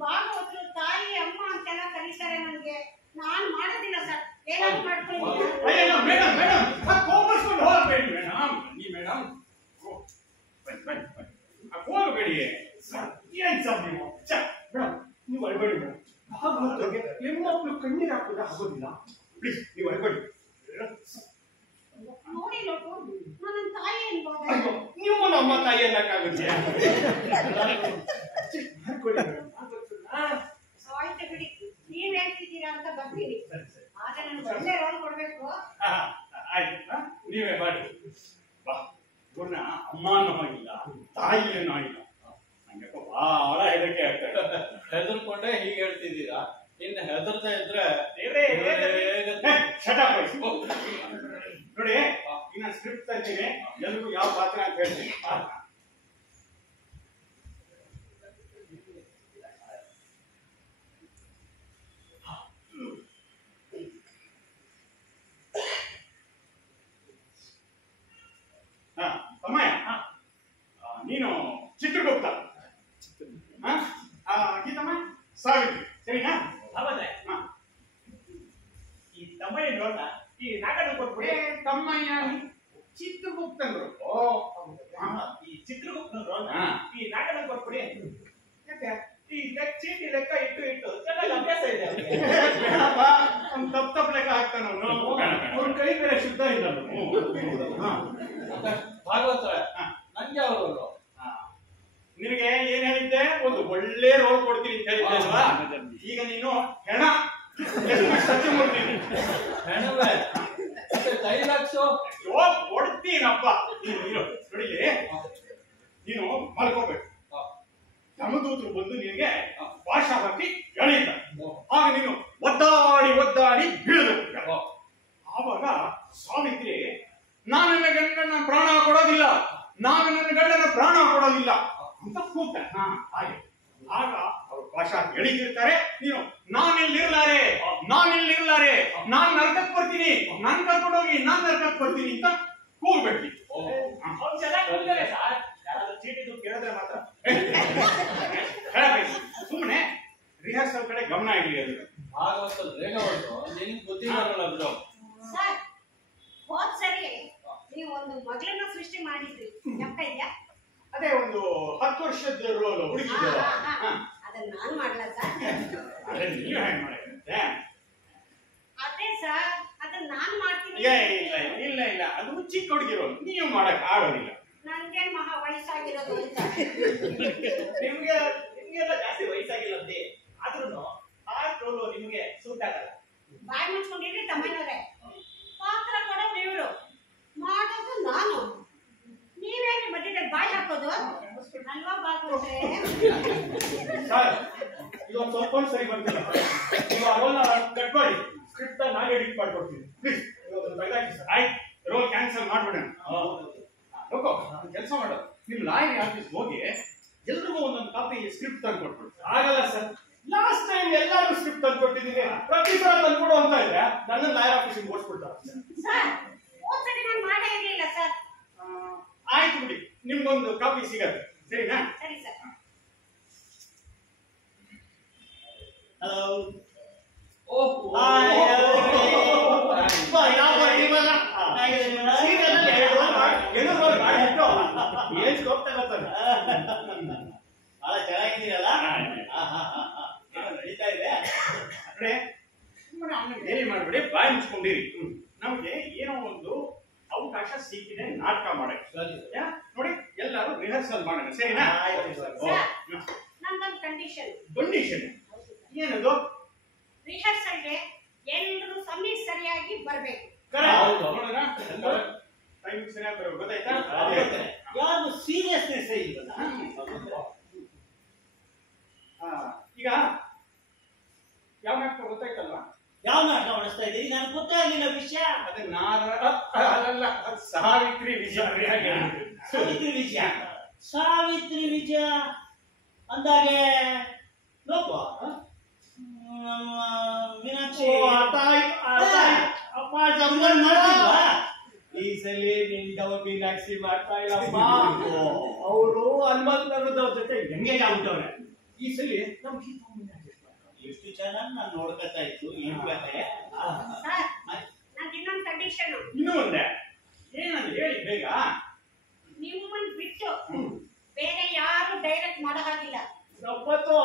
ಭಾಗವತರು ತಾಯಿ ಅಮ್ಮ ಅಂತೆಲ್ಲ ಕರೀತಾರೆ. ನನಗೆ ನಾನ್ ಮಾಡೋದಿಲ್ಲ ಸರ್. ಏನಾದ್ರು ಮಾಡ್ತೀನಿ. ಮೇಡಮ್ ಕೋಪಸ್ಕೊಂಡು ಹೋಗ್ಬೇಡಿ ಮೇಡಮ್. ನೀ ಮೇಡಮ್ ಹೋಗಬೇಡಿ. ಏನ್ ಸರ್ ನೀವು? ಮೇಡಮ್ ನೀವು ಅಳ್ಬೇಡಿ ಮೇಡಮ್. ಭಾಗವತರಿಗೆ ಹೆಣ್ಮಕ್ಳು ಕಣ್ಣೀರು ಹಾಕಿದ್ರೆ ಆಗೋದಿಲ್ಲ. ಪ್ಲೀಸ್ ನೀವು ಅಳ್ಬೇಡಿ. ನೋಡಿ ಲೋಕು, ನನ್ನ ತಾಯಿ ಅನ್ಬೋದು. ಅಯ್ಯೋ, ನೀವು ನಮ್ಮ ತಾಯಿ ಅನ್ನಕ್ಕಾಗುತ್ತೆ? ಆಯ್ತು ಬಿಡಿ, ನೀವ್ ಹೇಳ್ತಿದ್ದೀರಾ ಅಂತ ಬರ್ತೀನಿ. ಆದ್ರೆ ನನ್ಗೆ ಒಳ್ಳೆ ರೋಲ್ ಕೊಡ್ಬೇಕು. ಆಯ್ತು, ನೀವೇ ಮಾಡಿ. ಬಾ, ಇವ್ರನ್ನ ಅಮ್ಮ ಅನ್ನೋ ಹಾಗಿಲ್ಲ, ತಾಯಿ ಅನ್ನೋ ಹಾಗಿಲ್ಲ. ನಂಗೆ ಬಹಳ ಹೆದರಿಕೆ ಆಗ್ತದೆ. ಹೆದರ್ಕೊಂಡೆ ಹೀಗೆ ಹೇಳ್ತಿದ್ದೀರಾ? ಇನ್ನು ಹೆದರ್ತಾ ಇದ್ರೆ ನೋಡಿ, ಇನ್ನ ಸ್ಕ್ರಿಪ್ಟ್ ತರ್ತೀನಿ, ಎಲ್ರಿಗೂ ಯಾವ ಪಾತ್ರ ಅಂತ ಹೇಳ್ತೀನಿ. ಸಮಯ ನೀನು ಚಿತ್ರಗುಪ್ತ, ಗೀತಮ್ಮ ಸಾವಿತ್ರಿ, ಸರಿನಾ? ಹೌದೇ? ಈ ತಮ್ಮಯ್ಯ ನೋಡ ಈ ನಾಟಕ ಕೊಟ್ಬಿಡಿ. ತಮ್ಮಯ್ಯ ಚಿತ್ರಗುಪ್ತಂದ್ರು. ಈ ಚಿತ್ರಗುಪ್ತಂದ್ರು ಈ ನಾಟಕ ಕೊಟ್ಬಿಡಿ. ಯಾಕೆ ಈ ಚೀಟಿ ಲೆಕ್ಕ ಇಟ್ಟು ಚೆನ್ನಾಗಿ ಅಭ್ಯಾಸ ಇದೆ. ಒಂದು ತಪ್ಪು ಲೆಕ್ಕ ಹಾಕ್ತಾನ ಅವ್ರ ಕೈ ಬೇರೆ ಶುದ್ಧ ಇಲ್ಲ. ಭಾಗವತ ನಂಗೆ ಅವರು ನಿನಗೆ ಏನ್ ಹೇಳಿದ್ದೆ? ಒಂದು ಒಳ್ಳೆ ರೋಲ್ ಕೊಡ್ತೀನಿ ಅಂತ ಹೇಳಿದ್ದೆ ಅಲ್ವಾ? ಈಗ ನೀನು ಹೆಣ ಹೆಣವೇ ಡೈಲಾಗ್ಸು ಕೊಡ್ತೀನಪ್ಪ. ನೀನು ನೋಡಿ, ನೀನು ಮಲ್ಕೋಬೇಕು. ಯಮದೂತರು ಬಂದು ನಿನಗೆ ಭಾಷಾ ಹಾಕಿ ಎಳೆಯುತ್ತ, ಆಗ ನೀನು ಒದ್ದಾಡಿ ಬೀಳಬೇಕು. ಆವಾಗ ಸಾವಿತ್ರಿ ನಾನು ನನ್ನ ಗಂಡನ ಪ್ರಾಣ ಕೊಡೋದಿಲ್ಲ ಅಂತ ಕೂಗ್ತಾರೆ. ಹಾಗೆ ಆಗ ಅವರು ಭಾಷಾ ಎಳಿತಿರ್ತಾರೆ. ನೀನು ನಾನಿಲ್ಲಿರ್ಲಾರೆ, ನಾನ್ ನರಕಕ್ಕೆ ಬರ್ತೀನಿ, ನಾನ್ ಕರ್ಕೊಂಡೋಗಿ ನಾನ್ ನರಕಕ್ಕೆ ಬರ್ತೀನಿ ಅಂತ ಕೂಗ್ಬೇಕು. ಚೀಟಿ ಕೇಳಿದ್ರೆ ಮಾತ್ರ ಸುಮ್ಮನೆ ರಿಹರ್ಸಲ್ ಕಡೆ ಗಮನ ಇರಲಿ. ಅದು ಭಾಗವತ ಬೇಗ ಹೊರಟು ನಿನ್ ಬುದ್ಧಿ ಬರಲ್ಲ ಬಿಡು. ಸರ್, ಹೋದ್ ಸರಿ ನೀವು ಒಂದು ಮಗಳನ್ನ ಸೃಷ್ಟಿ ಮಾಡಿದ್ರಿ, ಜ್ಞಾಪಕ ಇದೆಯಾ? ಅದೇ ಒಂದು 10 ವರ್ಷದ ರೋಲ್ ಹುಡುಗಿದ್ರು. ಅದನ್ನ ನಾನು ಮಾಡ್ಲಾ ಸರ್? ಅದೇ ನೀವು ಹೆಂಗ್ ಮಾಡಿದ್ರೆ? ಅದೇ ಸರ್, ಅದನ್ನ ನಾನು ಮಾಡ್ತೀನಿ. ಇಲ್ಲ ಅದು ಚಿಕ್ಕ ಹುಡುಗಿರೋ, ನೀವು ಮಾಡಕ್ ಆಗೋದಿಲ್ಲ. ನನ್ಗೇನ್ ಮಹಾ ವಯಸ್ಸಾಗಿರೋದು ಅಂತ. ನಿಮ್ಗೆಲ್ಲ ಜಾಸ್ತಿ ವಯಸ್ಸಾಗಿಲ್ಲಂತೆ, ಆದ್ರೂ ಆ ರೋಲು ನಿಮ್ಗೆ ಸೂಟ್ ಆಗಲ್ಲ. ಬಾಯಿ ಮುಚ್ಕೊಂಡಿದ್ರೆ ತಮ್ಮನವ್ರೆ, ಪಾತ್ರ ಕೊಡೋದು ಇವ್ರು, ಮಾಡೋದು ನಾನು. ನೀವೇನು ಮಧ್ಯದಲ್ಲಿ ಬಾಯಿ ಹಾಕೋದು ಅಲ್ವಾ ಬಾಗ್ರೆ? ಸರ್, ಇದೊಂದು ಸ್ವಲ್ಪ ಸರಿ ಬರ್ತಿಲ್ಲ. ನೀವು ಆ ರೋಲ್ ಕಟ್ ಮಾಡಿ, ಸ್ಕ್ರಿಪ್ಟ್ ನಾನು ಎಡಿಟ್ ಮಾಡ್ಕೊಡ್ತೀನಿ. ಪ್ಲೀಸ್ ತೆಗೆದಾಕಿ ಸರ್. ಆಯ್ತು, ರೋಲ್ ಕ್ಯಾನ್ಸಲ್ ಮಾಡ್ಬಿಡೋಣ. ಕೆಲಸ ಮಾಡೋದು, ನಿಮ್ ಲಾಯರ್ ಆಫೀಸ್ ಹೋಗಿ ಎಲ್ರಿಗೂ ಒಂದೊಂದು ಕಾಪಿ ಸ್ಕ್ರಿಪ್ಟ್ ತಂದು ಕೊಟ್ಬಿಡು. ಆಗಲ್ಲ ಸರ್, ಲಾಸ್ಟ್ ಟೈಮ್ ಎಲ್ಲಾರು ಸ್ಕ್ರಿಪ್ಟ್ ತಂದು ಕೊಟ್ಟಿದ್ದೀನಿ, ಪ್ರತಿ ಸಲ ತಂದು ಕೊಡು ಅಂತ ಇದ್ರೆ ನನ್ನ ಲಾಯರ್ ಆಫೀಸಿಗೆ ಓಡಿಸ್ಬಿಡ್ತಾರೆ. ಸರ್, ಹೋದ್ಸರಿ ನಾನು ಮಾಡೇ ಇರಲಿಲ್ಲ ಸರ್. ಆಯ್ತು ಬಿಡಿ, ನಿಮ್ಗೊಂದು ಕಾಪಿ ಸಿಗತ್ತೆ, ಸರಿನಾ? ಸರಿ ಸರ್. ಹಲೋ. ಬಹಳ ಚೆನ್ನಾಗಿದ್ದೀರಲ್ಲ, ನಡೀತಾ ಇದೆ. ಹೇಳಿ ಮಾಡ್ಬೇಡಿ, ಬಾಯಿ ಮುಚ್ಕೊಂಡಿರಿ. ನಮ್ಗೆ ಏನೋ ಒಂದು ಅವಕಾಶ ಸಿಕ್ಕಿದೆ ನಾಟಕ ಮಾಡಕ್ಕೆ. ನೋಡಿ, ಎಲ್ಲರೂ ರಿಹರ್ಸಲ್ ಮಾಡೋಣ, ಸರಿನಾ? ನಂದೊಂದು ಕಂಡೀಷನ್. ಕಂಡೀಷನ್ ಏನದು? ರಿಹರ್ಸಲ್ಗೆ ಎಲ್ಲರೂ ಸಮಯ ಸರಿಯಾಗಿ ಬರ್ಬೇಕು. ಟೈಮಿಂಗ್ ಸರಿಯಾಗಿ ಬರಬೇಕು, ಗೊತ್ತಾಯ್ತಾ? ಯಾರು ಸೀರಿಯಸ್ನೆಸ್ ಇಲ್ವಲ್ಲ. ಈಗ ಯಾವ ನಾಟಕ ಗೊತ್ತಾಯ್ತಲ್ವಾ? ಯಾವ ನಾಟಕ ಮಾಡಿಸ್ತಾ ಇದ್ದೀರಿ? ನಾನು ಗೊತ್ತಾಗಲಿಲ್ಲ ವಿಷಯ. ಅದೇ ಅಲ್ಲ, ಸಾವಿತ್ರಿ ವಿಜಯ. ಸಾವಿತ್ರಿ ವಿಜಯ, ಸಾವಿತ್ರಿ ವಿಜಯ ಅಂದಾಗೆ ಲೋಕ ಮೀನಾಕ್ಷಿ ಅಪ್ಪ ಮಾಡ್ತಿಲ್ವಾ? ಈ ಸಲ ನಿಂದವ ಮೀನಾಕ್ಷಿ ಮಾಡ್ತಾ ಇಲ್ಲಪ್ಪ. ಅವರು ಹನುಮಂತನವ್ರ ಜೊತೆ ಎಂಗೇಜ್ ಆಗ್ಬಿಟ್ಟವ್ರೆ. ಈ ಸಲ ನಮ್ ಗೀತಾ ಮೀನಾಕ್ಷಿ ಎಷ್ಟು ಚೆನ್ನಾಗಿ ನಾನು ನೋಡ್ಕೊತಾ ಇತ್ತು. ಏನು ಕತೆ? ಸರ್, ನಂಗೆ ಇನ್ನೊಂದು ಕಂಡೀಷನ್. ಇನ್ನೂ ಒಂದೇ, ಏನಂದ್ರೆ ಹೇಳಿ ಬೇಗ. ನಿಮ್ಮನ್ ಬಿಟ್ಟು ಬೇರೆ ಯಾರು ಡೈರೆಕ್ಟ್ ಮಾಡೋ ಹಾಗಿಲ್ಲ. ತಪ್ಪತ್ತು,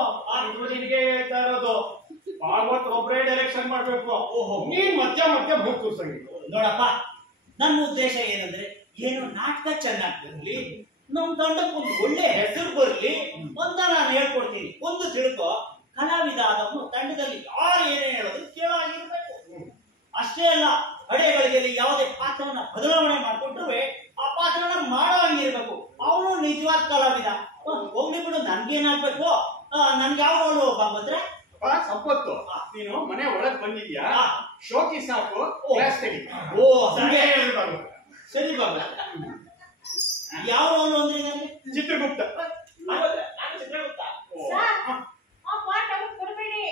ನಿನಗೆ ಹೇಳ್ತಾ ಇರೋದು. ಭಾಗವತ್ ಒಬ್ಬರೇ ಡೈರೆಕ್ಷನ್ ಮಾಡ್ಬೇಕು. ಓಹೋ, ನೀನ್ ಮಧ್ಯ ಮುಗ್ ಕೂರ್ಸಂಗಿ. ನೋಡಪ್ಪ, ನನ್ನ ಉದ್ದೇಶ ಏನಂದ್ರೆ, ಏನೋ ನಾಟಕ ಚೆನ್ನಾಗಿ ಬರಲಿ, ನಮ್ ತಂಡಕ್ಕೊಂದು ಒಳ್ಳೆ ಹೆಸರು ಬರಲಿ ಅಂತ ನಾನು ಹೇಳ್ಕೊಡ್ತೀನಿ. ಒಂದು ತಿಳ್ಕೊ, ಕಲಾವಿದ ಆದವನು ತಂಡದಲ್ಲಿ ಯಾರು ಏನೇ ಹೇಳೋದು ಕೇಳಾಗಿರ್ಬೇಕು. ಅಷ್ಟೇ ಅಲ್ಲ, ಹಳೆಗಳಿಗೆ ಯಾವುದೇ ಪಾತ್ರವನ್ನ ಬದಲಾವಣೆ ಮಾಡ್ಕೊಂಡ್ರೆ ಆ ಪಾತ್ರನ ಮಾಡೋ ಹಂಗಿರ್ಬೇಕು. ಅವನು ನಿಜವಾದ ಕಲಾವಿದ. ಹೋಗ್ಲಿ ಬಿಡು, ನನ್ಗೇನಾಗ್ಬೇಕು? ನನ್ಗೆ ಯಾವ ರೋಲು ಬಂದ್ರೆ ಸಂಪತ್ತು, ನೀನು ಮನೆ ಒಳಗ್ ಬಂದಿದ್ಯಾ? ಶೋಕಿ ಸಾಕು, ಕ್ಲಾಸ್ ತೆಗಿ. ಓ, ಸರಿ ಬಾಬಾ. ಯಾವ ರೋಲು ಅಂದ್ರೆ ನನಗೆ? ಚಿತ್ರಗುಪ್ತ. ಸರ್, ಆ ಪಾಠ ಅವ್ರು ಕೊಡ್ಬೇಡಿ.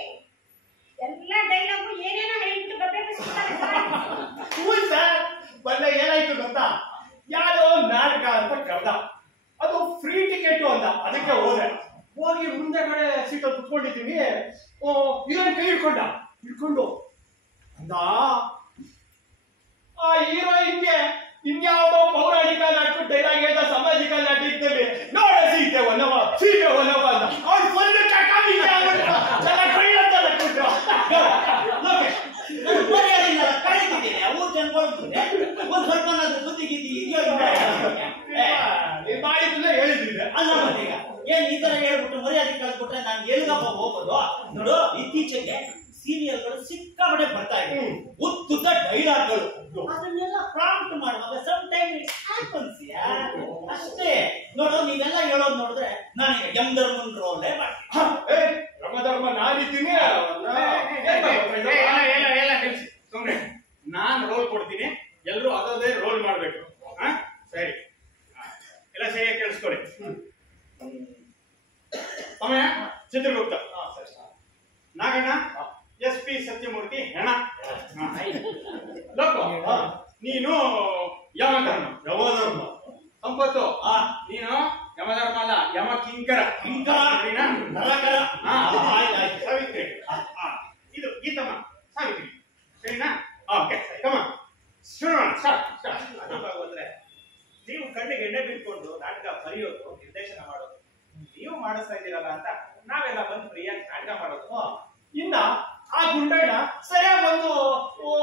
ಎಲ್ಲ ಡೈಲಾಗು ಏನೇನೋ ಹೇಳ್ಬಿಟ್ಟು ಬರ್ಬೇಕು ಸರ್, ಬಂದ ಏನಾಯ್ತು ಗೊತ್ತಾ? ಯಾರೋ ನಾಟಕ ಅಂತ ಕರೆದ, ಅದು ಫ್ರೀ ಟಿಕೆಟ್ ಅಂತ. ಅದಕ್ಕೆ ಹೋಗಿ ಮುಂದೆ ಕಡೆ ಸೀಟಲ್ಲಿ ಕುತ್ಕೊಂಡಿದ್ದೀನಿ. ಹೀರೋಯಿನ್ ಕೈ ಹಿಡ್ಕೊಂಡು ಅಂದ. ಆ ಹೀರೋಯಿನ್ಗೆ ಇನ್ಯಾವುದೋ ಪೌರಾಣಿಕ ನಾಟಕ ಡೈಲಾಗ್ ಹೇಳ್ದ, ಸಾಮಾಜಿಕ ನಾಟಕದಲ್ಲಿ ನೋಡ ಸೀತೆ ಒನ್ನವ ಅಂತ. ಅವ್ರು ಬಂದು ಕಳಿತಿದ್ದೀನಿ. ಅವ್ರು ಜನ್ಕೊಳ್ತಿದ್ದೆ ಒಂದ್ ಸ್ವಲ್ಪ ಬುದ್ಧಿ ಗೀತಿ ಬಾಯಿಲ್ಲ ಹೇಳಿದ್ರೆ ಅಲ್ಲ. ಈಗ ಏನ್ ಈ ತರ ಹೇಳ್ಬಿಟ್ಟು ಮರ್ಯಾದೆ ಕಳ್ಬಿಟ್ರೆ ನಾನು ಎಲ್ಗಪ್ಪ ಹೋಗೋದು? ನೋಡು, ಇತ್ತೀಚೆಗೆ ಸೀರಿಯಲ್ಗಳು ಸಿಕ್ಕಾಪಟ್ಟೆ ಬರ್ತಾ ಇದೆ. ಉದ್ದುದ್ದ ಡೈಲಾಗ್ಗಳು, ಅದನ್ನೆಲ್ಲ ಪ್ರಾಂಪ್ಟ್ ಮಾಡುವಾಗ ಸಮ್ ಟೈಮ್ ಇಟ್ಸ್ ಹ್ಯಾಪನ್ಸ್. ಅಷ್ಟೇ. ನೋಡು, ನೀವೆಲ್ಲ ಹೇಳೋದು ನೋಡಿದ್ರೆ ನಾನು ಯಮಧರ್ಮನ್ ರೋಲೇ ಮಾಡ್ತೀನಿ. ರಮಧರ್ಮ ನಾನಿದ್ದೀನಿ. ಸುಮ್ನೆ ನಾನ್ ರೋಲ್ ಕೊಡ್ತೀನಿ, ಎಲ್ರು ಅದೇ ರೋಲ್ ಮಾಡ್ಬೇಕು. ಸರಿ, ಎಲ್ಲ ಸರಿಯಾಗಿ ಕೇಳಿಸ್ಕೊಳ್ಳಿ. ಸಮಯ ಚಿತ್ರಗುಪ್ತ, ನಾಗಣ್ಣ SP ಸತ್ಯಮೂರ್ತಿ ಹೆಣ. ಲೋಕ, ನೀನು ಯಮಧರ್ಮ. ಸಂಪತ್ತು, ನೀನು ಯಮಧರ್ಮ ಅಲ್ಲ, ಯಮ ಕಿಂಕರ. ಸಾವಿತ್ರಿ, ಇದು ಗೀತಮ್ಮ ಸಾವಿತ್ರಿ, ಸರಿನಾ? ಓಕೆ, ಕಮ ಶುರು. ನೀವು ಕಣ್ಣಿಗೆ ಎಣ್ಣೆ ಬಿಟ್ಕೊಂಡು ನಾಟಕ ಬರೆಯೋದು ನಿರ್ದೇಶನ ಮಾಡೋದು ನೀವು ಮಾಡಿಸ್ತಾ ಇದ್ದೀರಲ್ಲ ಅಂತ ನಾವೆಲ್ಲ ಬಂದು ಫ್ರೀಯಾಗಿ ನಾಟಕ ಮಾಡೋದು. ಇನ್ನ ಆ ಗುಂಡಣ್ಣ ಸರಿಯಾಗಿ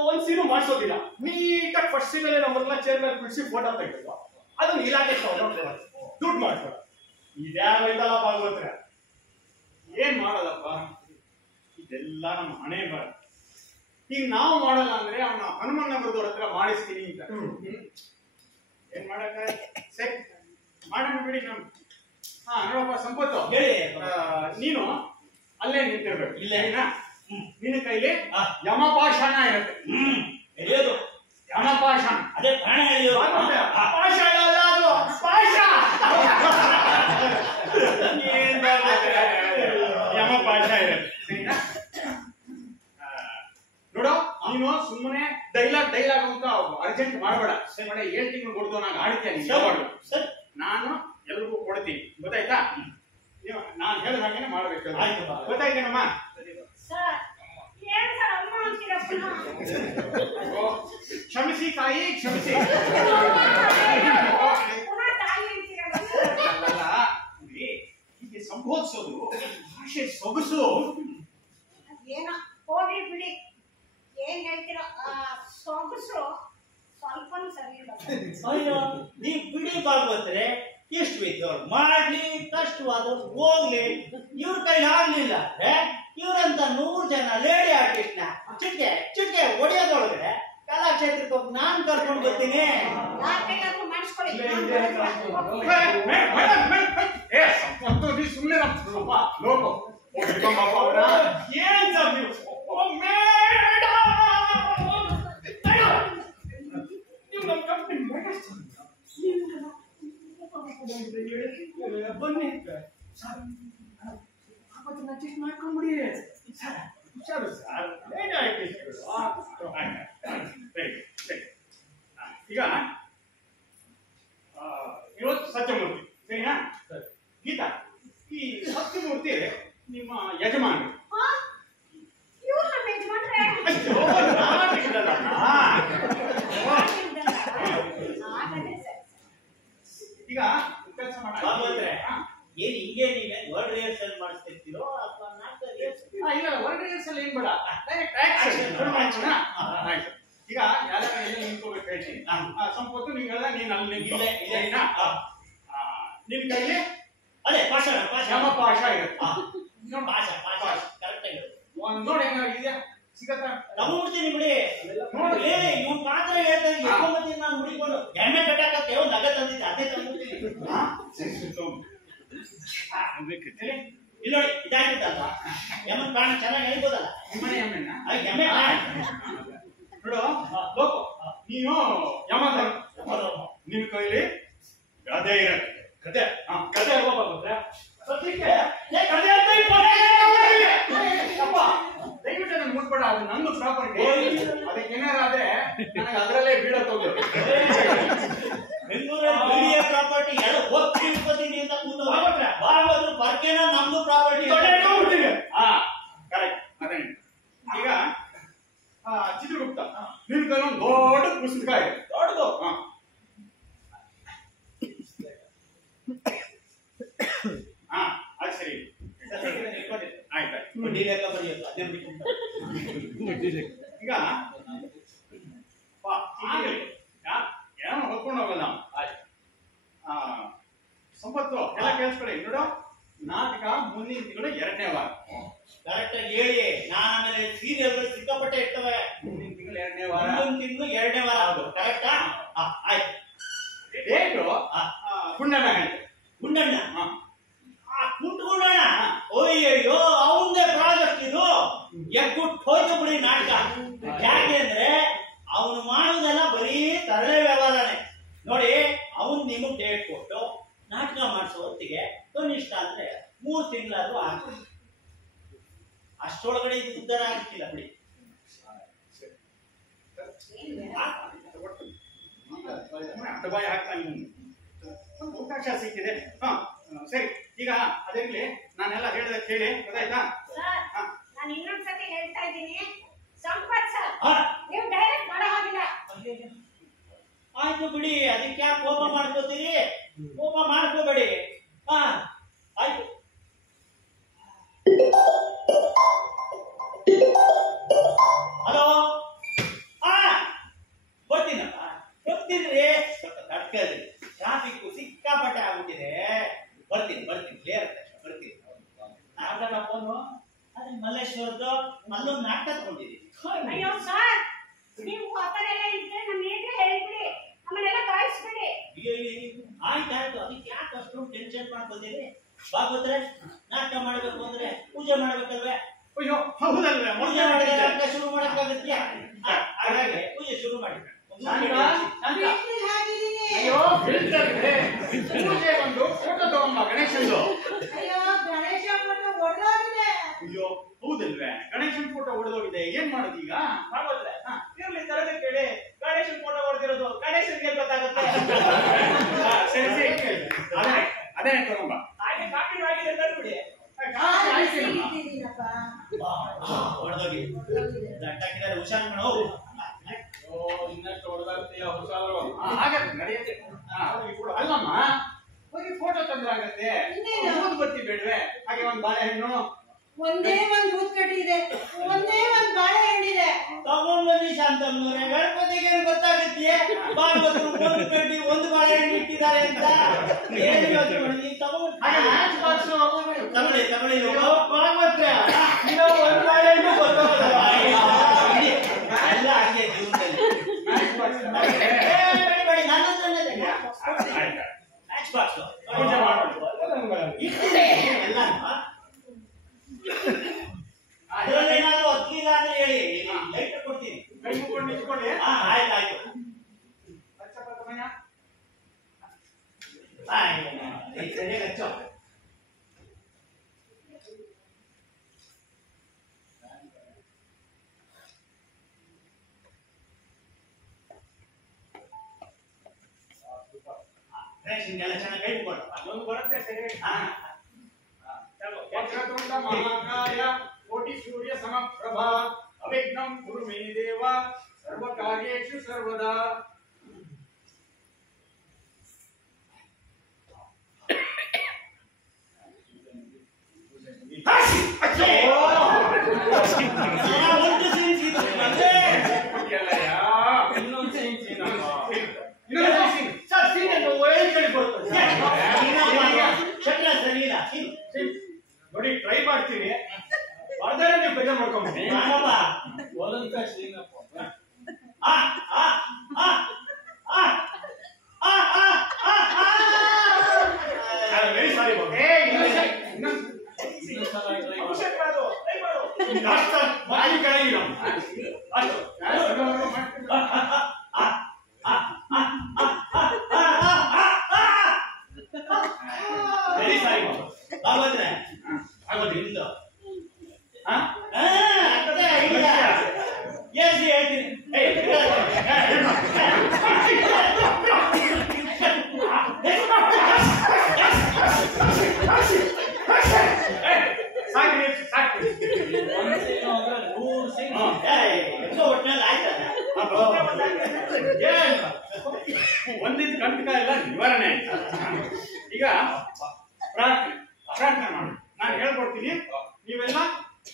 ಒಂದ್ ಸೀನು ಮಾಡಿಸೋದಿಲ್ಲ. ನೀಟಾಗಿ ಫಸ್ಟ್ ಸೀನಲ್ಲಿ ನಮ್ಮನ್ನೆಲ್ಲ ಚೇರ್ ಮೇಲೆ ಬಿಡಿಸಿ ಫೋಟೋ ತೆಗೆದು ಅದನ್ನ ಇಲಾಖೆ ದುಡ್ಡು ಮಾಡ್ತಾರೆ. ಇದ್ಯಾಗೈತಲ್ಲ ಭಾಗವತ್ರ, ಏನ್ ಮಾಡೋದಪ್ಪ? ಇದೆಲ್ಲ ನಮ್ಮ ಹಣೆ ಬರ. ಈಗ ನಾವು ಮಾಡಲ್ಲ ಅಂದ್ರೆ ಅವನ ಹನುಮನ್ ನಗರದವ್ರ ಹತ್ರ ಮಾಡಿಸ್ತೀನಿ ಅಂತ. ಏನ್ ಮಾಡಕ್ಕ? ಸರಿ ಮಾಡೋಣ ಬಿಡಿ. ನಮ್ ನೋಡಪ್ಪ ಸಂಪತ್ತು, ನೀನು ಅಲ್ಲೇ ನಿಂತಿರ್ಬೇಕು. ಇಲ್ಲ ನಿನ್ನ ಕೈಲಿ ಯಮಪಾಷಾಣ ಇರುತ್ತೆ. ಎಳೆಯೋದು ಯಮಪಾಷಾಣ, ಅದೇ ಪ್ರಾಣ ಎಳೆಯೋದು. ಪಾಷಾಣ ಅಲ್ಲ, ಅದು ಪಾಷ. ಯಮಪಾಷ ಇರುತ್ತೆ. ಸರಿನಾ? ನೋಡು, ನೀನು ಸುಮ್ಮನೆ ಡೈಲಾಗ್ ಅಂತ ಅರ್ಜೆಂಟ್ ಮಾಡಬೇಡ. ಮಾಡ 7 ತಿಂಗಳು ಕೊಡ್ದು ನಾನು ಆಡ್ತೀನಿ. ನಾನು ಎಲ್ರಿಗೂ ಕೊಡ್ತೀನಿ, ಗೊತ್ತಾಯ್ತಾ? ನೀವು ನಾನು ಹೇಳಿದ ಹಾಗೇನೆ ಮಾಡ್ಬೇಕು. ಗೊತ್ತಾಯ್ತೇನಮ್ಮ? ಕ್ಷಮಿಸಿ ತಾಯಿ, ಕ್ಷಮಿಸಿ. ಹೀಗೆ ಸಂಬೋಧಿಸೋದು ಭಾಷೆ ಸೊಗಸು. ಏನೋ ಹೋಗ್ಲಿ ಬಿಡಿ, ಏನ್ ಹೇಳ್ತೀರೋ ಸೊಗಸು ಸ್ವಲ್ಪನೂ ಸರಿ ಇಲ್ಲ. ಅಯ್ಯೋ, ನೀವು ಬಿಡಿ ಭಾಗವತ್ರೆ, ಎಷ್ಟು ಬೇಕು ಅವ್ರು ಮಾಡ್ಲಿ, ಕಷ್ಟವಾದ ಹೋಗ್ಲಿ. ಇವ್ರ ಕೈಲಿ ಆಗ್ಲಿಲ್ಲ ಇವ್ರಂತ 100 ಜನ ಲೇಡಿ ಆರ್ಟಿಸ್ಟ್ ನ ಚಿಟ್ಕೆ ಹೊಡೆಯೋದೊಳಗಡೆ ಕಲಾಕ್ಷೇತ್ರಕ್ಕೆ ಹೋಗಿ ನಾನ್ ಕರ್ಕೊಂಡು ಬರ್ತೀನಿ. ಸುಮ್ಮನೆ ಲೋಕ ಏನ್ ಬನ್ನಿ ಅಡ್ಜಸ್ಟ್ ಮಾಡ್ಕೊಂಡ್ಬಿಡಿ. ಹುಷಾರು ಸರ್, ಈಗ ಇವತ್ತು ಸತ್ಯಮೂರ್ತಿ, ಸರಿನಾ? ಗೀತಾ, ಈ ಸತ್ಯಮೂರ್ತಿ ನಿಮ್ಮ ಯಜಮಾನ. ಈಗ ಕೆಲಸ ಭಾಗವತ್ರೆ, ಏನ್ ಹಿಂಗೆ ನೀವೇ ವರ್ಡ್ ರಿಹರ್ಸಲ್ ಮಾಡಿಸ್ತಿರ್ತೀರೋ ಅಥವಾ ನಾಟಕ ಇಲ್ಲ, ವರ್ಡ್ ರಿಹರ್ಸಲ್ ಏನ್ ಬೇಡ, ಡೈರೆಕ್ಟ್ ಆಕ್ಷನ್. ಈಗ ಯಾರು ನಿಂತ್ಕೋಬೇಕು ಹೇಳ್ತೀನಿ. ಸಂಪತ್ತು ನೀವು ಹೇಳ್ದ ನೀನ್ ಅಲ್ಲಿ ನಿಂತಿಲ್ಲ. ನಿನ್ ಕೈಲಿ ಅದೇ ಪಾಷ ಯಮಪಾಷ ಇರುತ್ತೆ. ಪಾಷ ಕರೆಕ್ಟ್ ಆಗಿ ನೋಡಿ ಹೆಂಗ ಇದೆಯಾ, ಸಿಗತ್ತ? ತಗೊಂಡ್ಬಿಡ್ತೀನಿ ಬಿಡಿ. ನೋಡಿ ಇವ್ ಮಾತ್ರ ಹೇಳ್ತಾರೆ, ಎತ್ಕೊಂಡ್ಬರ್ತೀನಿ ನಾನು ಹುಡಿಕೊಂಡು. ಎಣ್ಣೆ ಕಟ್ಟಾಕತ್ತೆ ಒಂದು ನಗ ತಂದಿದ್ದೆ, ಅದೇ ತಂದ್ಬಿಡ್ತೀನಿ. ಇಲ್ಲಿ ನೋಡಿ, ಇದಾಗಿತ್ತಲ್ವಾ ಯಮನ್ ಪ್ರಾಣ ಚೆನ್ನಾಗಿ ಹೇಳ್ಬೋದಲ್ಲ. ನಿಮ್ಮನೆ ಎಮ್ಮೆನ ಎಮ್ಮೆ ನೋಡು ಲೋಕ, ನೀನು ಯಮದ ನಿನ್ ಕೈಲಿ ಗದೆ ಇರತ್ತೆ. ಗದೆ ಗದೆ ಅಲ್ವಾ ಬಂದ್ರೆ ದಯವಿಟ್ಟು ನನ್ ಮುಟ್ಬೇಡ, ಅದು ನಂದು ಪ್ರಾಪರ್ಟಿ. ಅದಕ್ಕೆ ಏನಾರಾದ್ರೆ ನನಗೆ ಅದರಲ್ಲೇ ಬೀಳತ್ತೋಗ್ಲಿ. ಬೆಂಗಳೂರಲ್ಲಿ ಪ್ರಾಪರ್ಟಿ ಎಲ್ಲ ಹೋಗ್ತೀನಿ ಅಂತ ಕೂತು ಬಾರಬಹುದು. ಬರ್ಕೇನ ನಮ್ದು ಪ್ರಾಪರ್ಟಿ. ಕರೆಕ್ಟ್. ಅದೇ ಈಗ ಚಿತ್ರಗುಪ್ತ, ನಿನ್ ಕೈ ಒಂದು ದೊಡ್ಡ ಪುಸ್ತಕ ಇದೆ, ದೊಡ್ಡದು. ಅದು ಸರಿ, ಆಯ್ತಾಯ್ತು. ಈಗ ಏನೋ ಹೊತ್ಕೊಂಡು ಹೋಗಲ್ಲ ನಾವು. ಸಂಪತ್ತು ಎಲ್ಲ ಕೇಳಿಸ್ಕೊಳ್ಳಿ. ನೋಡು, ನಾಟಕ ಮುಂದಿನ ತಿಂಗಳು 2ನೇ ವಾರ. ಕರೆಕ್ಟ್ ಆಗಿ ಹೇಳಿ. ನಾನು ಆಮೇಲೆ ಸೀರಿಯಲ್ ಸಿಕ್ಕಾಪಟ್ಟೆ ಇರ್ತವೆ. ಮುಂದಿನ ತಿಂಗಳು 2ನೇ ವಾರ. ಮುಂದಿನ ತಿಂಗಳು 2ನೇ ವಾರ. ಹೌದು, ಕರೆಕ್ಟಾ? ಆಯ್ತು. ಡೇಟು ಗುಂಡಣ್ಣ ಹೇಳ್ತೆ. ಗುಂಡಣ್ಣ ಕುಂಟ್ಗುಂಡಣ್ಣ, ಅಯ್ಯಯ್ಯೋ ಅವಂದೇ ಪ್ರಾಜೆಕ್ಟ್ ಇದು. ಎಗ್ಗುಟ್ಟು ಹೋಯ್ತು ಬಿಡಿ ನಾಟಕ. ಯಾಕೆ ಅಂದ್ರೆ ಅವನು ಮಾಡುವುದೆಲ್ಲ ಬರೀ ತರಲೆ ವ್ಯವಹಾರನೇ. ನೋಡಿ, ಅವನು ನಿಮಗೆ ಡೇಟ್ ಕೊಟ್ಟು ನಾಟಕ ಮಾಡಿಸೋ ಹೊತ್ತಿಗೆ ಕನಿಷ್ಠ ಅಂದ್ರೆ 3 ತಿಂಗಳಾದ್ರೂ ಆಗ್ತದೆ. ಅಷ್ಟೊಳಗಡೆ ಇದು ಉದ್ಧಾರ ಆಗ್ತಿಲ್ಲ ಬಿಡಿ. ಅಡ್ಡಬಾಯಿ ಹಾಕ್ತಾನೆ, ಅವಕಾಶ ಸಿಕ್ಕಿದೆ. ಸರಿ, ಈಗ ಅದಿರ್ಲಿ, ನಾನೆಲ್ಲ ಹೇಳಿದ ಕೇಳಿ, ಗೊತ್ತಾಯ್ತಾ? ನಾನು ಇನ್ನೊಂದ್ಸತಿ ಹೇಳ್ತಾ ಇದ್ದೀನಿ, ಸಂಪತ್ ಸರ್, ನೀವು ಡೈರೆಕ್ಟ್ ಮಾಡೋ ಹಾಗಿಲ್ಲ. ಆಯ್ತು ಬಿಡಿ, ಅದಕ್ಕೆ ಯಾಕೆ ಕೋಪ ಮಾಡ್ಕೋತೀರಿ? ಕೋಪ ಮಾಡ್ಕೋಬೇಡಿ. ಹಾ ಆಯ್ತು. ಹಲೋ, ಹಾ ಬರ್ತೀನಪ್ಪ, ಬರ್ತೀನ್ರಿ. ಸ್ವಲ್ಪ ತಡ್ಕಲ್ರಿ, ಟ್ರಾಫಿಕ್ ಸಿಕ್ಕಾಪಟ್ಟೆ ಆಗ್ಬಿಟ್ಟಿದೆ. ಬರ್ತೀನಿ ಕ್ಲಿಯರ್ ಬರ್ತೀನಿ. ನಾಟಕ ಫೋನು ಅದೇ ಮಲ್ಲೇಶ್ವರದ್ದು, ಅಲ್ಲೊಂದು ನಾಟಕ ತಗೊಂಡಿದ್ದೀನಿ. ಅಯ್ಯೋ ಸರ್, ನೀವು ಆ ಥರ ಎಲ್ಲ ಇದ್ರೆ ನಮ್ಗೆ ಹೇಳ್ಬಿಡಿ, ನಮ್ಮನ್ನೆಲ್ಲ ಕಾಯಿಸ್ಬಿಡಿ. ಆಯ್ತಾಯ್ತು, ಅದಕ್ಕೆ ಯಾಕೆ ಅಷ್ಟೊಂದು ಟೆನ್ಷನ್ ಮಾಡ್ಕೋತೀರಿ? ಬಾಗೋದ್ರೆ ನಾಟಕ ಮಾಡ್ಬೇಕು ಅಂದ್ರೆ ಪೂಜೆ ಮಾಡ್ಬೇಕಲ್ವೇ? ಅಯ್ಯೋ ಹೌದಲ್ವೇ, ಪೂಜೆ ಮಾಡಿದ್ರೆ ನಾಟಕ ಶುರು ಮಾಡಕ್ಕಾಗತ್ಯಾ? ಹಾಗಾಗಿ ಪೂಜೆ ಶುರು ಮಾಡಿ. ಅಯ್ಯೋ ಪೂಜೆ ಒಂದು ಫೋಟೋ ತಗೊಂಬ ಗಣೇಶಂದು. ಅಯ್ಯೋ ಗಣೇಶ ಫೋಟೋ ಒಡೆದೋಗಿದೆ. ಅಯ್ಯೋ ಹೌದಲ್ವೇ, ಗಣೇಶನ್ ಫೋಟೋ ಒಡೆದೋಗಿದೆ, ಏನ್ ಮಾಡೋದು ಈಗ? ಆಗೋದ್ರೆ ಇರ್ಲಿ, ತರದೆ ಕೇಳಿ. ಗಣೇಶನ್ ಫೋಟೋ ಹೊಡೆದಿರೋದು ಗಣೇಶನ್ಗೆ ಗೊತ್ತಾಗುತ್ತೆ. ಸರಿ ಅದೇ ತಗೊಂಬ. ಹಾಗೆ ಕಾಪಿ ಆಗಿದೆ ತಂದ್ಬಿಡಿ. ಇದ್ದೀನಪ್ಪ. ಹೊಡೆದೋಗಿ ದಂಟಾಕಿದ್ದಾರೆ, ಹುಷಾರ್ ಮಾಡೋ. ಇನ್ನಷ್ಟು ಹೊಡೆದಾಗ್ತೀಯ ಹುಷಾರು. ಹಾಗಾದ್ರೆ ನಡೆಯುತ್ತೆ. ಅಲ್ಲಮ್ಮ, ಹೋಗಿ ಫೋಟೋ ತಂದ್ರಾಗತ್ತೆ. ಬತ್ತಿ ಬೇಡ್ವೆ? ಹಾಗೆ ಒಂದ್ ಬಾಳೆಹಣ್ಣು, ಒಂದೇ ಒಂದು ಊದ್ಕಡ್ಡಿ ಇದೆ, ಒಂದೇ ಒಂದು ಬಾಳೆಹಣ್ಣಿದೆ. ತಗೊಂಡ್ಬನ್ನಿ ಶಾಂತಮ್ಮನವರೇ, ಗಣಪತಿಗೆ ಗೊತ್ತಾಗುತ್ತೆ ಭಾಗವತರು ಒಂದು ಕಡ್ಡಿ ಒಂದು ಬಾಳೆಹಣ್ಣು ಇಟ್ಟಿದ್ದಾರೆ ಅಂತ. ಏನು ಯೋಚನೆ ಮಾಡಿ ತಗೊಂಡು ತಗೊಳ್ಳಿ ಭಾಗವತ್ರ ಒಂದು ಬಾಳೆಹಣ್ಣು ಗೊತ್ತಾಗಲ್ಲ. ಎಲ್ಲ ಹಾಗೆ ಜೀವನದಲ್ಲಿ ಬೇಡಿ, ನನ್ನದನ್ನೇ ಮ್ಯಾಚ್ ಬಾಕ್ಸ್ ಇಟ್ಟಿದೆ ಎಲ್ಲ. ಅದರಲ್ಲೇನಾದ್ರು ಹತ್ತಿಲ್ಲ ಅಂದ್ರೆ ಹೇಳಿ, ಲೈಟ್ ಕೊಡ್ತೀನಿ. ಕೈ ಮುಕ್ಕೊಂಡು ನಿಂತ್ಕೊಳ್ಳಿ. ಆಯ್ತು ಸರಿಯಾಗಿ ಹಚ್ಚೋ. ಎಲ್ಲ ಚೆನ್ನಾಗಿ ಕೈ ಕೊಡು. ಒಂದು ಬರುತ್ತೆ ಸರಿ. ವಕ್ರತುಂಡ ಮಹಾಕಾಯ ಕೋಟಿ ಸೂರ್ಯ ಸಮಪ್ರಭಾ ಅವಿಘ್ನಂ ಕುರು ಮೇ ದೇವ ಸರ್ವಕಾರ್ಯೇಷು ಸರ್ವದಾ. ನೋಡಿ ಟ್ರೈ ಮಾಡ್ತೀವಿ, ಬರ್ದಾರೆ ನೀವು ಬೇಜಾರು ಮಾಡ್ಕೊಂಡ್ಬಿಡಿ. ವೆರಿ ಸಾರಿ ಬಾಯಿ ಕಳೆಯಿಲ್ಲ ಅಷ್ಟು. ವೆರಿ ಸಾರಿ ಭಾಗವತ್ರೆ ಆಗೋದು ಇಲ್ಲ. ಎಷ್ಟು ಹೇಳ್ತೀನಿ ಒಟ್ಟಿನಲ್ಲಿ ಆಯ್ತಲ್ಲ. ಒಂದಿದ್ದು ಕಂಟಕ ಎಲ್ಲ ನಿವಾರಣೆ ಆಯ್ತು. ಈಗ ಪ್ರಾರ್ಥನೆ ಮಾಡಿ ನಾನು ಹೇಳ್ಕೊಡ್ತೀನಿ, ನೀವೆಲ್ಲ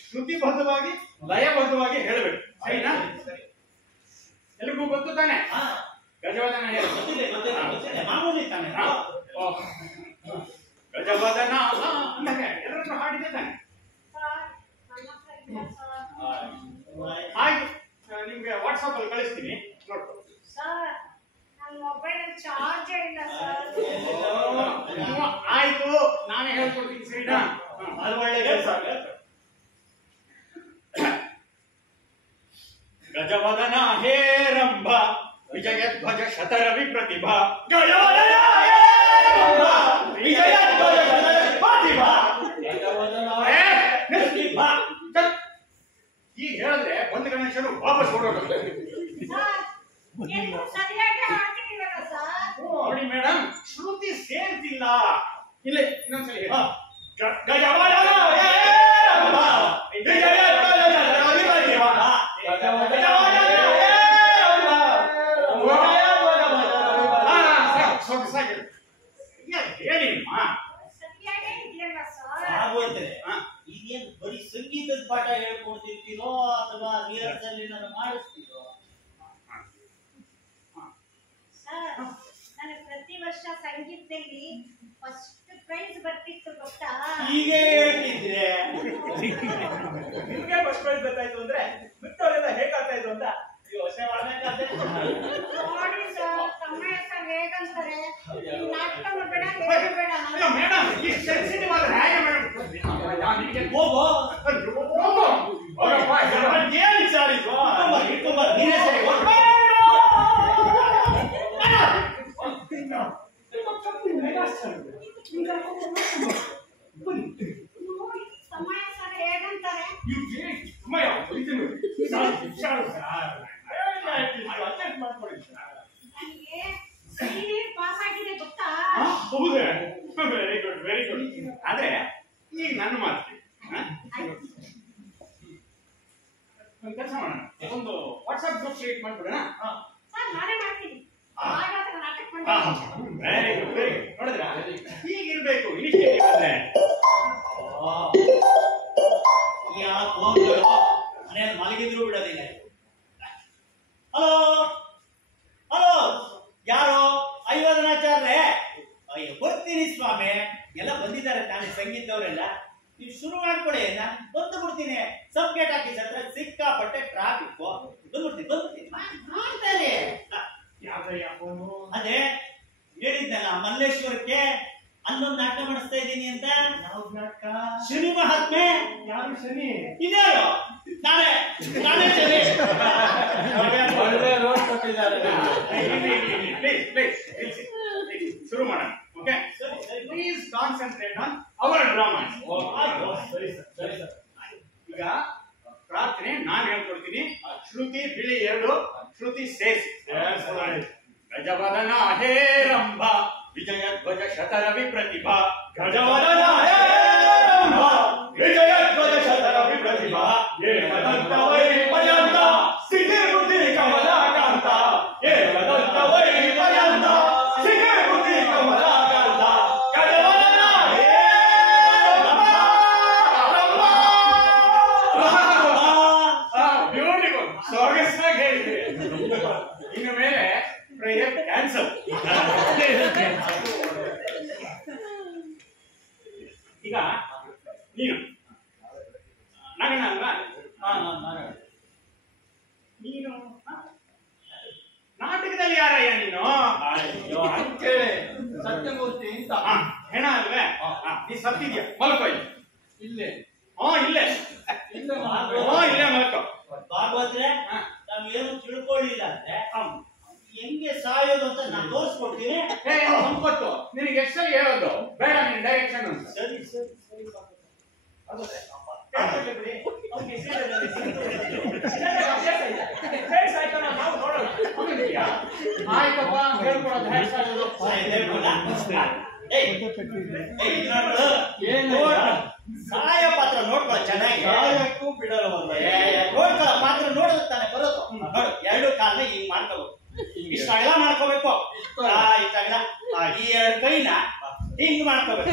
ಶ್ರುತಿಬದ್ಧವಾಗಿ ಲಯಬದ್ಧವಾಗಿ ಹೇಳಬೇಕು, ಸರಿನಾ? ಎಲ್ರಿಗೂ ಗೊತ್ತು ತಾನೆ ಗಜವದನ ಹೇಳಿ? ಗೊತ್ತಿದೆ ಮಾಮೂಲಿ ತಾನೆ. ಗಜವದನ ಎಲ್ಲರನ್ನು ಹಾಡಿದೆ ತಾನೆ? ಆಯ್ತು, ನಿಮ್ಗೆ ವಾಟ್ಸಪ್ ಅಲ್ಲಿ ಕಳಿಸ್ತೀನಿ, ನೋಡ್ಕೊ. ಸರ್, ನನ್ನ ಮೊಬೈಲ್ ಚಾರ್ಜ್ ಇಲ್ಲ ಸರ್. ಆಯ್ತು, ನಾನೇ ಹೇಳ್ಕೊಡ್ತೀನಿ, ಸರಿನಾ? ಅದು ಒಳ್ಳೆ ಕೆಲಸ. ಗಜವದನ ಹೇರಂಬ ವಿಜಯಧ್ವಜ ಶತರವಿ ಪ್ರತಿಭಾ. ಗಜವದನ ವಿಜಯಧ್ವಜ ಪ್ರತಿಭಾ. ಈಗ ಹೇಳಿದ್ರೆ ಒಂದು ಗಣೇಶರು ವಾಪಸ್ ಹೊರಡೋದು. ಸರಿಯಾಗಿ ಹಾಕಿದ್ದೀವಲ್ಲ ಸರ್. ನೋಡಿ ಮೇಡಮ್, ಶ್ರುತಿ ಸೇರ್ತಿಲ್ಲ. ಇಲ್ಲಿ ಇನ್ನೊಂದ್ಸಲ ಹೇಳಿ. ಗಜವದನ ಹೇರಂಬ ವಿಜಯಧ್ವಜ ಶತರವಿ ಪ್ರತಿಭಾ. ಗಜವದನ ಹೇರಂಬ ಸಂಗೀತದ ಪಾಠ ಹೇಳ್ಕೊಡ್ತಿರ್ತೀರೋ ಅಥವಾ ರಿಹರ್ಸಲ್ ಏನಾದ್ರು ಮಾಡಿಸ್ತೀರೋ? ಸರ್, ನನಗೆ ಪ್ರತಿ ವರ್ಷ ಸಂಗೀತದಲ್ಲಿ ಫಸ್ಟ್ ಪ್ರೈಸ್ ಬರ್ತಿತ್ತು ಗೊತ್ತಾ? ಹೀಗೆ ಹೇಳ್ತಿದ್ರೆ ನಿಮ್ಗೆ ಫಸ್ಟ್ ಪ್ರೈಸ್ ಬರ್ತಾಯ್ತು ಅಂದ್ರೆ ಮಿಕ್ಕವರೆಲ್ಲ ಹೇಗಾಗ್ತಾ ಇದ್ರು ಅಂತ ಯೋಚನೆ ಮಾಡ್ಬೇಕಾದ್ರೆ ನೋಡಿ ಸರ್, ತಮ್ಮಯ್ಯ ಸರ್ ಹೇಗಂತಾರೆ, ನೀವು ನಾಟಕ ಮಾಡಬೇಡ, ಏನು ಬೇಡ. ಮೇಡಮ್ ಈ ಸೆನ್ಸಿಟಿವ್ ಆದ್ರೆ ಹೇಗೆ ಮೇಡಮ್ ಹೋಗೋ ಏನ್ ವಿಚಾರ ಇದು? ನೀನೇ ಸರಿ ಹೋಗು. ನೋಡಿ, ತಮ್ಮಯ್ಯ ಸರ್ ಹೇಗಂತಾರೆ. ನನಗೆ ಸೀನಿಯರ್ ಪಾಸ್ ಆಗಿದೆ ಗೊತ್ತಾ? ಹೌದೇ? Very good very good. ಆದ್ರೆ ಈಗ ನನ್ನ ಮಾತು ಒಂದು ಕೆಲಸ ಮಾಡೋಣ, ಒಂದು ವಾಟ್ಸ್ಆಪ್ ಗ್ರೂಪ್ ಕ್ರಿಯೇಟ್ ಮಾಡ್ಬಿಡೋಣ. ಸರ್, ನಾನೇ ಮಾಡ್ತೀನಿ. ಹಾಗಾದ್ರೆ ನಾಟಕ ಮಾಡ್ತೀನಿ. Very good very good. ನೋಡಿದ್ರಾ, ಹೀಗಿರ್ಬೇಕು ಇನಿಷಿಯೇಟಿವ್ ಅಂದ್ರೆ. ಯಾವ ಫೋನ್ಗಳು ಮನೆಯಲ್ಲಿ ಮಲಗಿದ್ರು ಬಿಡೋದಿಲ್ಲ. ಹಲೋ ಹಲೋ, ಯಾರು? ಐವದನಾಚಾರ್ರೆ? ಅಯ್ಯೋ ಬರ್ತೀನಿ ಸ್ವಾಮಿ, ಎಲ್ಲ ಬಂದಿದ್ದಾರೆ ತಾನೇ ಸಂಗೀತವರೆಲ್ಲ. ನೀವು ಶುರು ಮಾಡ್ಕೊಡಿ, ನಾನು ಬಂದು ಬಿಡ್ತೀನಿ. ಸಬ್ಜೆಕ್ಟ್ ಹಾಕಿ ಹತ್ರ ಸಿಕ್ಕಾಪಟ್ಟೆ ಟ್ರಾಫಿಕ್. ಬಂದ್ಬಿಡ್ತೀನಿ ಮಾಡ್ತಾರೆ. ಅದೇ ಹೇಳಿದ್ನಲ್ಲ, ಮಲ್ಲೇಶ್ವರಕ್ಕೆ ಅಲ್ಲೊಂದು ನಾಟಕ ಮಾಡಿಸ್ತಾ ಇದ್ದೀನಿ ಅಂತ. ಶನಿ ಮಹಾತ್ಮೆ. ಯಾರು ಶನಿ? ಇದ್ಯಾರು? ನಾನೇ ಶನಿ. ಒಳ್ಳೆ ರೋಡ್ ಕೊಟ್ಟಿದ್ದಾರೆ. ಪ್ಲೀಸ್ ಶುರು ಮಾಡೋಣ. Okay, please concentrate on our drama. ಸರಿ ಸರ್. ಈಗ ಪ್ರಾರ್ಥನೆ ನಾನು ಹೇಳ್ಕೊಡ್ತೀನಿ. ಶ್ರುತಿ ಬಿಳಿ 2, ಶ್ರುತಿ ಸೇರಿಸಿ. ಗಜವದನ ಹೇ ರಂಭ ವಿಜಯ ಧ್ವಜ ಶತರವಿ ಪ್ರತಿಭಾ. ಗಜವದನ ಹೇ ರಂಭ ವಿಜಯ ಧ್ವಜ ಶತರವಿ ಪ್ರತಿಭಾ. ಏಕದಂತ ವೈ ಪರ್ಯಂತ ಸಿದ್ಧಿ ಬುದ್ಧಿ ಕಮಲಾಕಾಂತ. ಏಕದಂತ ವೈ ಪರ್ಯಂತ ಸಿದ್ಧಿ ಬುದ್ಧಿ ಕಮಲಾಕಾಂತ. ಗಜವದನ ಹೇ ರಂಭ. ಬ್ಯೂಟಿಫುಲ್, ಸೊಗಸಾಗಿ ಹೇಳಿದ್ರಿ. ಇನ್ನು ಮೇಲೆ ಪ್ರೇಯರ್ ಕ್ಯಾನ್ಸಲ್. ಈಗ ನೀನು ನಗನ ಅಲ್ವಾ? ನೀನು ನಾಟಕದಲ್ಲಿ ಯಾರಯ್ಯ ನೀನು? ಅಂತೇಳಿ ಸತ್ಯಮೂರ್ತಿ ಅಂತ. ಹೆಣ ಅಲ್ವೇ? ನೀ ಸತ್ತಿದ್ಯಾ? ಮಲ್ಕೋ ಇಲ್ಲಿ. ಇಲ್ಲೇ ಇಲ್ಲೇ ಇಲ್ಲೇ ಇಲ್ಲೇ ಮಲ್ಕೋ. ಭಾಗವತ್ರೆ, ನಾವು ಏನು ತಿಳ್ಕೊಳ್ಳಿಲ್ಲ ಅಂದ್ರೆ ಹೆಂಗೆ ಸಾಯೋದು ಅಂತ ನಾನು ತೋರಿಸ್ಕೊಡ್ತೀನಿ. ಸಂಪತ್ತು ನಿನಗೆ ಎಷ್ಟು ಹೇಳೋದು ಬೇಡ, ನಿನ್ ಡೈರೆಕ್ಷನ್ ಅಂತ. ಸರಿ ನಾವು ನೋಡೋಣ. ಆಯ್ತಪ್ಪ, ಹೇಳ್ಕೊಡೋದು ಹೇಗೆ ಸಾಯೋದು? ಸಹಾಯ ಪಾತ್ರ ನೋಡ್ಕೊಳ್ಳ ಚೆನ್ನಾಗಿ. ಕಾಯಕ್ಕೂ ಬಿಡಲ್ವಲ್ಲ. ನೋಡ್ಕೊಳ್ಳ ಪಾತ್ರ ನೋಡೋದು ತಾನೆ ಬರೋದು. ನೋಡು, 2 ಕಾಲನ್ನ ಹಿಂಗ್ ಮಾಡ್ಕೋಬೇಕು. ಇಷ್ಟು ಅಗಲ ಮಾಡ್ಕೋಬೇಕು. ಇಷ್ಟು ಅಗಲ. ಈ 2 ಕೈನ ಹಿಂಗ್ ಮಾಡ್ಕೋಬೇಕು.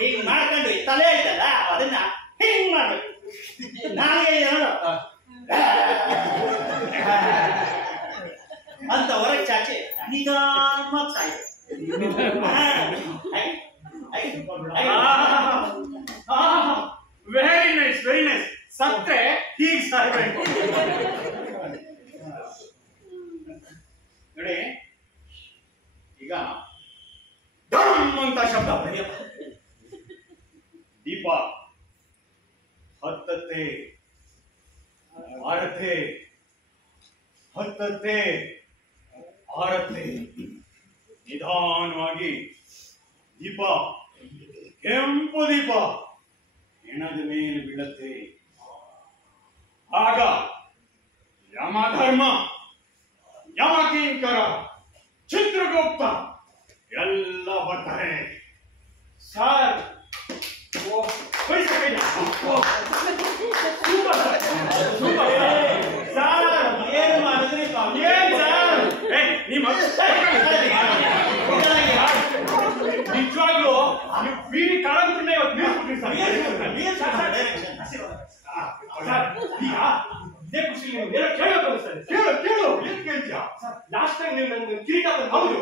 ಹಿಂಗ್ ಮಾಡ್ಕೊಂಡು ಈ ತಲೆ ಐತಲ್ಲ ಅದನ್ನ ಹಿಂಗ್ ಮಾಡ್ಬೇಕು. ನಾನೇ ನೋಡು ಅಂತ ಹೊರಗೆ ಚಾಚಿ ನಿಧಾನವಾಗಿ ಸಾಯ್ತು. Very nice very nice. ಸತ್ರೆ ಹೀಗೆ ಸಾಯ್ಬೇಕು ನೋಡಿ. ಈಗ ಡಮ್ ಅಂತ ಶಬ್ದ ಬರೆಯಪ್ಪ. ದೀಪ ಹತ್ತತ್ತೆ, ಆರತ್ತೆ, ಹತ್ತತ್ತೆ, ಆರತ್ತೆ. ನಿಧಾನವಾಗಿ ದೀಪ, ಕೆಂಪು ದೀಪ ಹೆಣದ ಮೇಲೆ ಬೀಳತ್ತೆ. ಆಗ ಯಮಧರ್ಮ, ಯಮಕಿಂಕರ, ಚಿತ್ರಗುಪ್ತ ಎಲ್ಲ ಬರ್ತಾರೆ. ಸರ್ ಏನು ಮಾಡಿದ್ರಿ ನಿಜವಾಗ್ಲೂ ನೀವು ಬೀದಿ ಕಾಣಂದ್ರೆ ಲಾಸ್ಟ್ ಟೈಮ್ ನೀವು ನನ್ಗೆ ಕಿರೀಟ ಬಂದು ಹೌದು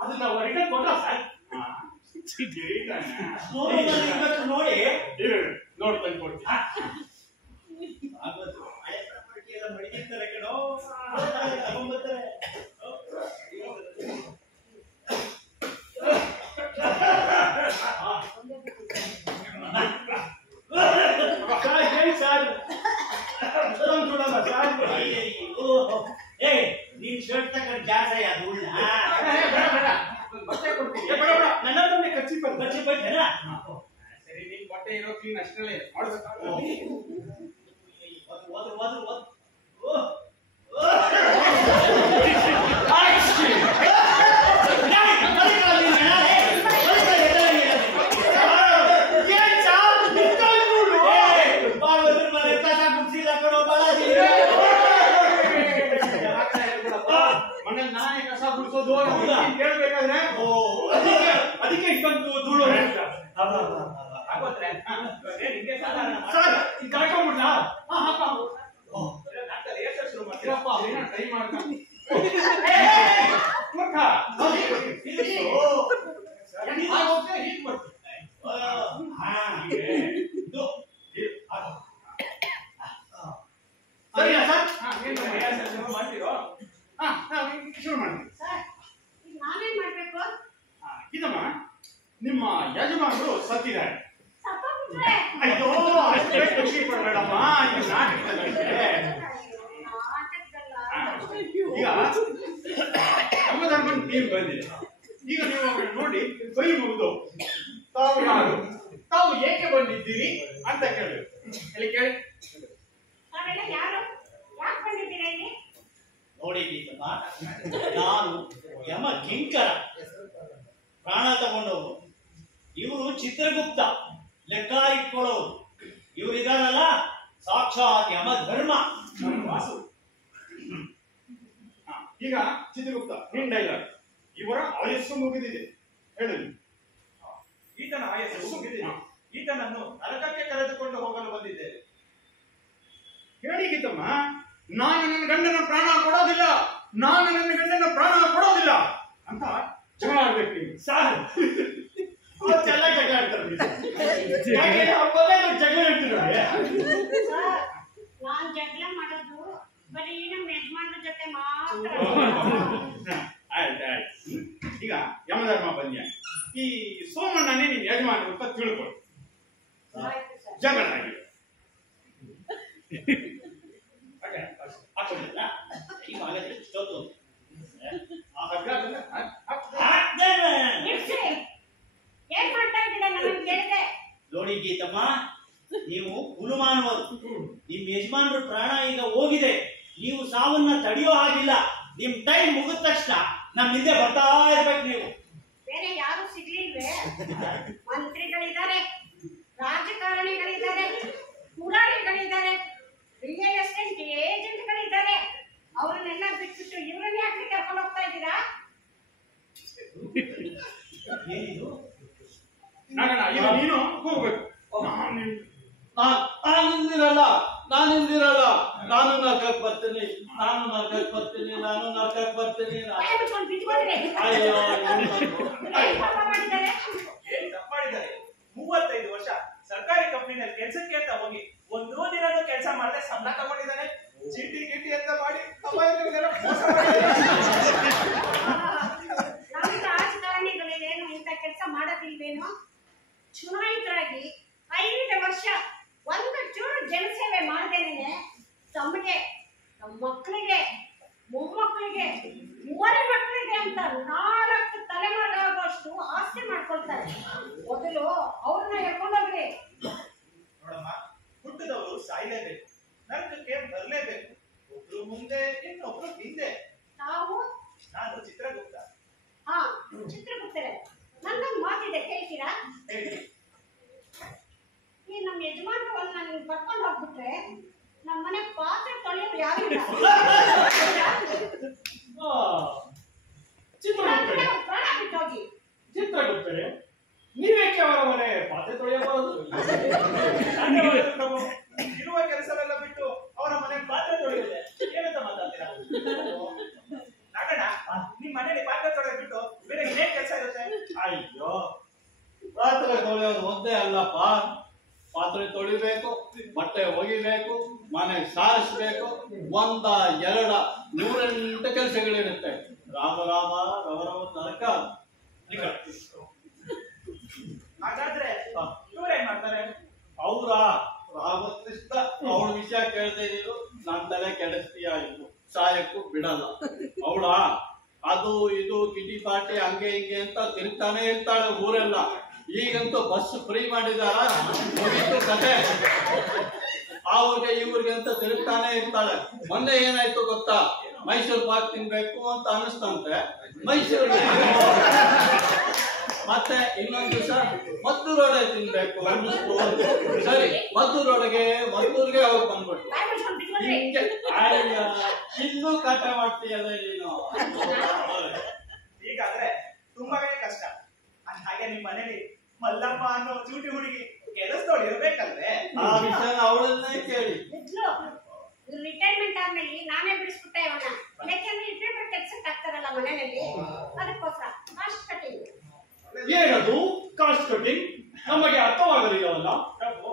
ಅದನ್ನ ರಿಟರ್ನ್ ಕೊಟ್ಟ ಸರ್ ನೋಡಿ ನೋಡ್ಕೊಂಡು ಕೊಡ್ತೀನಿ. ಹಳೆ ಪ್ರಾಪರ್ಟಿ ಎಲ್ಲ ಮಡಿಗಿರ್ತಾರೆ ಕಣೋ, ತಗೊಂಡ್ಬರ್ತಾರೆ. ಹೇಳಿ ಸರ್, ನೀನ್ ಶರ್ಟ್ ತಗೊಂಡು ಜಾಸ್ತಿ ಅದು ಬಟ್ಟೆ ಕೊಡ್ತೀನಿ. ನನ್ನ ಕಚ್ಚಿ ಬಟ್ಟೆನಾ? ಸರಿ, ನಿನ್ ಬಟ್ಟೆ ಇರೋ ಕ್ಲೀನ್ ಅಷ್ಟರಲ್ಲೇ ಮಾಡ್ಬೇಕು. ಮನೇಲಿ ನಾನೇ ಕಸ ಗುಡಿಸೋದು ಕೇಳ್ಬೇಕಾದ್ರೆ ಅದಕ್ಕೆ ಇಷ್ಟೊಂದು ಧೂಳು ಸರ್, ಇದು ಕಳ್ಕೊಂಡ್ಬಿಡ್ಲಾ? ಟ್ರೈ ಮಾಡ್ತೀನಿ. ಮಾಡ್ತೀರೋ? ಶುರು ಮಾಡ್ತೀನಿ. ನಾನೇನ್ ಮಾಡ್ಬೇಕು? ಇದಮ್ಮ, ನಿಮ್ಮ ಯಜಮಾನರು ಸತ್ತಿದ್ದಾರೆ. ಸತ್ತೋಗ್ಬಿಟ್ರೆ? ಅಯ್ಯೋ, ಅಷ್ಟೇ ಖುಷಿ ಪಡ್ಬೇಡಮ್ಮ, ಇದು ನಾಟಕದಲ್ಲಿದೆ. ಈಗ ಯಮಧರ್ಮನ್ ಟೀಮ್ ಬಂದಿದೆ. ಈಗ ನೀವು ಅವ್ರನ್ನ ನೋಡಿ ಕೈ ಮುಗಿದು ತಾವು ಯಾರು, ತಾವು ಏಕೆ ಬಂದಿದ್ದೀರಿ ಅಂತ ಕೇಳಬೇಕು. ಇಲ್ಲಿ ಕೇಳಿ. ನಾವೆಲ್ಲ ಯಾರು? ಯಾಕೆ ಬಂದಿದ್ದೀರಾ ಇಲ್ಲಿ? ನೋಡಿ ಗೀತಮ್ಮ, ನಾನು ಯಮ ಕಿಂಕರ, ಪ್ರಾಣ ತಗೊಂಡವರು. ಇವರು ಚಿತ್ರಗುಪ್ತ, ಲೆಕ್ಕ ಇಟ್ಕೊಳ್ಳೋರು. ಇವ್ರು ಇದಾರಲ್ಲ, ಸಾಕ್ಷಾತ್ ಯಮ ಧರ್ಮ ವಾಸು. ಈಗ ಚಿತ್ರಗುಪ್ತ, ನಿನ್ ಡೈಲಾಗ್. ಇವರ ಆಯಸ್ಸು ಮುಗಿದಿದೆ, ಹೇಳಿ. ಈತನ ಆಯಸ್ಸು ಮುಗಿದಿದೆ. ಈತನನ್ನು ನರಕಕ್ಕೆ ಕರೆದುಕೊಂಡು ಹೋಗಲು ಬಂದಿದ್ದೇವೆ. ಹೇಳಿ ಗೀತಮ್ಮ. ನಾನು ನನ್ನ ಗಂಡನ ಪ್ರಾಣ ಕೊಡೋದಿಲ್ಲ, ನಾನು ನನ್ನ ಗಂಡನ ಪ್ರಾಣ ಕೊಡೋದಿಲ್ಲ ಅಂತ ಜಗಳ ಆಡ್ಬೇಕು ನೀವು. ಸಾರ್, ಚೆನ್ನಾಗಿ ಜಗಳ ಆಡ್ತಾರೆ. ಜಗಳ ಇಟ್ಟಿದ್ದಾರೆ. ನಾನ್ ಜಗಳ ಮಾಡೋದು ಬರೀ ನಮ್ಮ ಯಜಮಾನ್ರ ಜೊತೆ ಮಾತ್ರ. ಆಯ್ತು ಆಯ್ತು. ಈಗ ಯಮಧರ್ಮ ಬನ್ನಿ. ಈ ಸೋಮಣ್ಣನೇ ನಿಮ್ ಯಜಮಾನ ಅಂತ ತಿಳ್ಕೊಳ್ಳಿ. ಜಗಳ ಆಗಿದೆ. ಹಾಕೊಂಡಿಲ್ಲ ಈಗ ಹಾಗಾದ್ರೆ ಇಷ್ಟೊತ್ತು ಏನ್ ಮಾಡ್ತಾ ಇದ್ದೀರಾ? ನಾನು ಕೇಳಿದೆ. ನೋಡಿ ಗೀತಮ್ಮ, ನೀವು ಹುಲುಮಾನವರು. ನಿಮ್ ಯಜಮಾನ್ರ ಪ್ರಾಣ ಈಗ ಹೋಗಿದೆ. ನೀವು ಸಾವನ್ನ ತಡೆಯೋ ಹಾಗಿಲ್ಲ. ನಿಮ್ ಟೈಮ್ ಮುಗಿದ ತಕ್ಷಣ ನಮ್ ಹಿಂದೆ ಬರ್ತಾ ಇರ್ಬೇಕು ನೀವು. ಬೇರೆ ಯಾರು ಸಿಗ್ಲಿಲ್ವೇ? ಮಂತ್ರಿಗಳಿದ್ದಾರೆ, ರಾಜಕಾರಣಿಗಳಿದ್ದಾರೆ, ಪುರಾಣಿಗಳಿದ್ದಾರೆ, ರಿಯಲ್ ಎಸ್ಟೇಟ್ ಏಜೆಂಟ್ಗಳಿದ್ದಾರೆ. ಅವ್ರನ್ನೆಲ್ಲ ಬಿಟ್ಬಿಟ್ಟು ಇವ್ರನ್ನ ಯಾಕೆ ಕರ್ಕೊಂಡು ಹೋಗ್ತಾ ಇದ್ದೀರಾ? ಏನಿದು? ಈಗ ನೀನು ಹೋಗ್ಬೇಕು. ನಾನಿಂದಿರಲ್ಲ, ನಾನು ನರಕಕ್ಕೆ ಬರ್ತೀನಿ, ನಾನು ನರಕಕ್ಕೆ ಬರ್ತೀನಿ. ಭಯ ಬಿಟ್ಕೊಂಡು ಬಿಟ್ಕೊಡ್ರಿ. ಅಯ್ಯೋ, ಏನ್ ಪಾಪ ಮಾಡಿದ್ದಾರೆ? ಏನ್ ತಪ್ಪಾಡಿದ್ದಾರೆ? 35 ವರ್ಷ ಸರ್ಕಾರಿ ಕಂಪನಿಯಲ್ಲಿ ಕೆಲಸಕ್ಕೆ ಅಂತ ಹೋಗಿ ಒಂದೂ ದಿನನೂ ಕೆಲಸ ಮಾಡದೆ ಸಂಬಳ ತಗೊಂಡಿದ್ದಾನೆ. ಚೀಟಿ ಗಿಟಿ ಅಂತ ಮಾಡಿ ಮೋಸ ಮಾಡಿದ್ದಾರೆ. ನಮ್ಮ ರಾಜಕಾರಣಿಗಳೇನು ಇಂಥ ಕೆಲಸ ಮಾಡೋದಿಲ್ವೇನೋ? ಚುನಾಯಿತರಾಗಿ 5 ವರ್ಷ ಒಂದು ಚೂರು ಜನಸೇವೆ ಮಾಡ್ದೇನೆ ತಮಗೆ, ನಮ್ಮ ಮಕ್ಕಳಿಗೆ, ಮೊಮ್ಮಕ್ಕಳಿಗೆ, ಮೂರೇ ಮಕ್ಕಳಿಗೆ ಅಂತ 4 ತಲೆಮಾರಾಗುವಷ್ಟು ಆಸ್ತಿ ಮಾಡ್ಕೊಳ್ತಾರೆ. ಮೊದಲು ಅವ್ರನ್ನ ಹೇಳ್ಕೊಂಡೋಗ್ರಿ. ನೋಡಮ್ಮ, ಹುಟ್ಟಿದವರು ಸಾಯ್ಲೇಬೇಕು, ನರಕಕ್ಕೆ ಬರ್ಲೇಬೇಕು. ಒಬ್ರು ಮುಂದೆ, ಇನ್ನೊಬ್ರು ಹಿಂದೆ. ತಾವು? ನಾನು ಚಿತ್ರಗುಪ್ತ. ಹಾ, ಚಿತ್ರಗುಪ್ತರೆ. ನನ್ನೊಂದು ಮಾತಿದೆ, ಕೇಳ್ತೀರಾ? ಹೇಳಿ. ಈ ನಮ್ಮ ಯಜಮಾನ್ರು ಒಂದು ನಾನು ಕರ್ಕೊಂಡು ಹೋಗ್ಬಿಟ್ರೆ ನಮ್ಮ ಮನೆ ಪಾತ್ರೆ ತೊಳೆಯೋರು ಯಾರು ಇಲ್ಲ. ಪ್ರಾಣ ಬಿಟ್ಟೋಗಿ. ಚಿತ್ರಗುಪ್ತರೆ, ನೀವೇಕೆ ಅವರ ಮನೆ ಪಾತ್ರೆ ತೊಳೆಯಬಾರದು? ಇರುವ ಕೆಲಸವೆಲ್ಲ ಬಿಟ್ಟು ಅವರ ಮನೆ ಪಾತ್ರೆ ತೊಳೆಯುತ್ತೆ ಏನಂತ ಮಾತಾಡ್ತೀರಾ? ಮನೇಲಿ ಪಾತ್ರೆ ತೊಳೆದ್ ಬಿಟ್ಟು ಬೇರೆ ಏನ್ ಕೆಲಸ ಇರುತ್ತೆ? ಅಯ್ಯೋ, ಪಾತ್ರೆ ತೊಳೆಯೋದು ಒಂದೇ ಅಲ್ಲಪ್ಪ. ಪಾತ್ರೆ ತೊಳಿಬೇಕು, ಬಟ್ಟೆ ಒಗಿಬೇಕು, ಮನೆ ಸಾರಿಸ್ಬೇಕು, 1, 2, 108 ಕೆಲಸಗಳಿರುತ್ತೆ. ರಾಮ ರಾಮ ರವರವ ನರಕ. ಹಾಗಾದ್ರೆ ಇವ್ರೇನ್ ಮಾಡ್ತಾರೆ? ಅವ್ರ ರಾಮಕೃಷ್ಣ ಅವಳ ವಿಷಯ ಕೇಳ್ತಾ ಇದ್ರು, ನನ್ ತಲೆ ಕೆಡಿಸ್ತೀಯ ಇದ್ರು, ಸಾಯಕ್ಕೂ ಬಿಡಲ್ಲ. ಅವಳ ಅದು ಇದು ಕಿಟಿ ಪಾರ್ಟಿ ಹಂಗೆ ಹಿಂಗೆ ಅಂತ ತಿರುಗ್ತಾನೆ ಇರ್ತಾಳೆ ಊರೆಲ್ಲ. ಈಗಂತೂ ಬಸ್ ಫ್ರೀ ಮಾಡಿದಾರ, ಮುಗೀತು ಕತೆ. ಅವ್ರಿಗೆ ಇವ್ರಿಗೆ ಅಂತ ತಿರುಗ್ತಾನೆ ಇರ್ತಾಳೆ. ಮೊನ್ನೆ ಏನಾಯ್ತು ಗೊತ್ತಾ? ಮೈಸೂರು ಪಾಕ್ ತಿನ್ಬೇಕು ಅಂತ ಅನಿಸ್ತಂತೆ, ಮೈಸೂರಿಗೆ ಮತ್ತೆ ಇನ್ನೊಂದು ದಿವಸ ಮದ್ದೂರು ರೋಡೆ ತಿನ್ಬೇಕು ಅನ್ನಿಸ್ತು. ಸರಿ, ಮದ್ದೂರಿಗೆ ಹೋಗಿ ಬಂದ್ಬಿಟ್ಟು ಇಲ್ಲೂ ಕಾಟ ಮಾಡ್ತೀಯಲ್ಲ ನೀನು. ಹೀಗಾದ್ರೆ ತುಂಬಾನೇ ಕಷ್ಟ. ಹಾಗೆ ನಿಮ್ ಮನೇಲಿ ಮಲ್ಲಪ್ಪ ಅನ್ನೋ ಚೂಟಿ ಹುಡುಗಿ ಕೆಲಸದೋಳು ಇರ್ಬೇಕಲ್ವೇ? ಆ ವಿಷಯ ಅವಳನ್ನೇ ಕೇಳಿ. ರಿಟೈರ್ಮೆಂಟ್ ಆದ್ಮೇಲೆ ನಾನೇ ಬಿಡಿಸ್ಬಿಟ್ಟೆ ಅವನ. ಯಾಕೆಂದ್ರೆ ಇಬ್ಬರು ಕೆಲ್ಸಕ್ಕೆ ಆಗ್ತಾರಲ್ಲ ಮನೆಯಲ್ಲಿ, ಅದಕ್ಕೋಸ್ಕರ ಕಾಸ್ಟ್ ಕಟಿಂಗ್. ಏನದು ಕಾಸ್ಟ್ ಕಟಿಂಗ್? ನಮಗೆ ಅರ್ಥವಾಗಲಿಲ್ಲವಲ್ಲ. ಪ್ರಭು,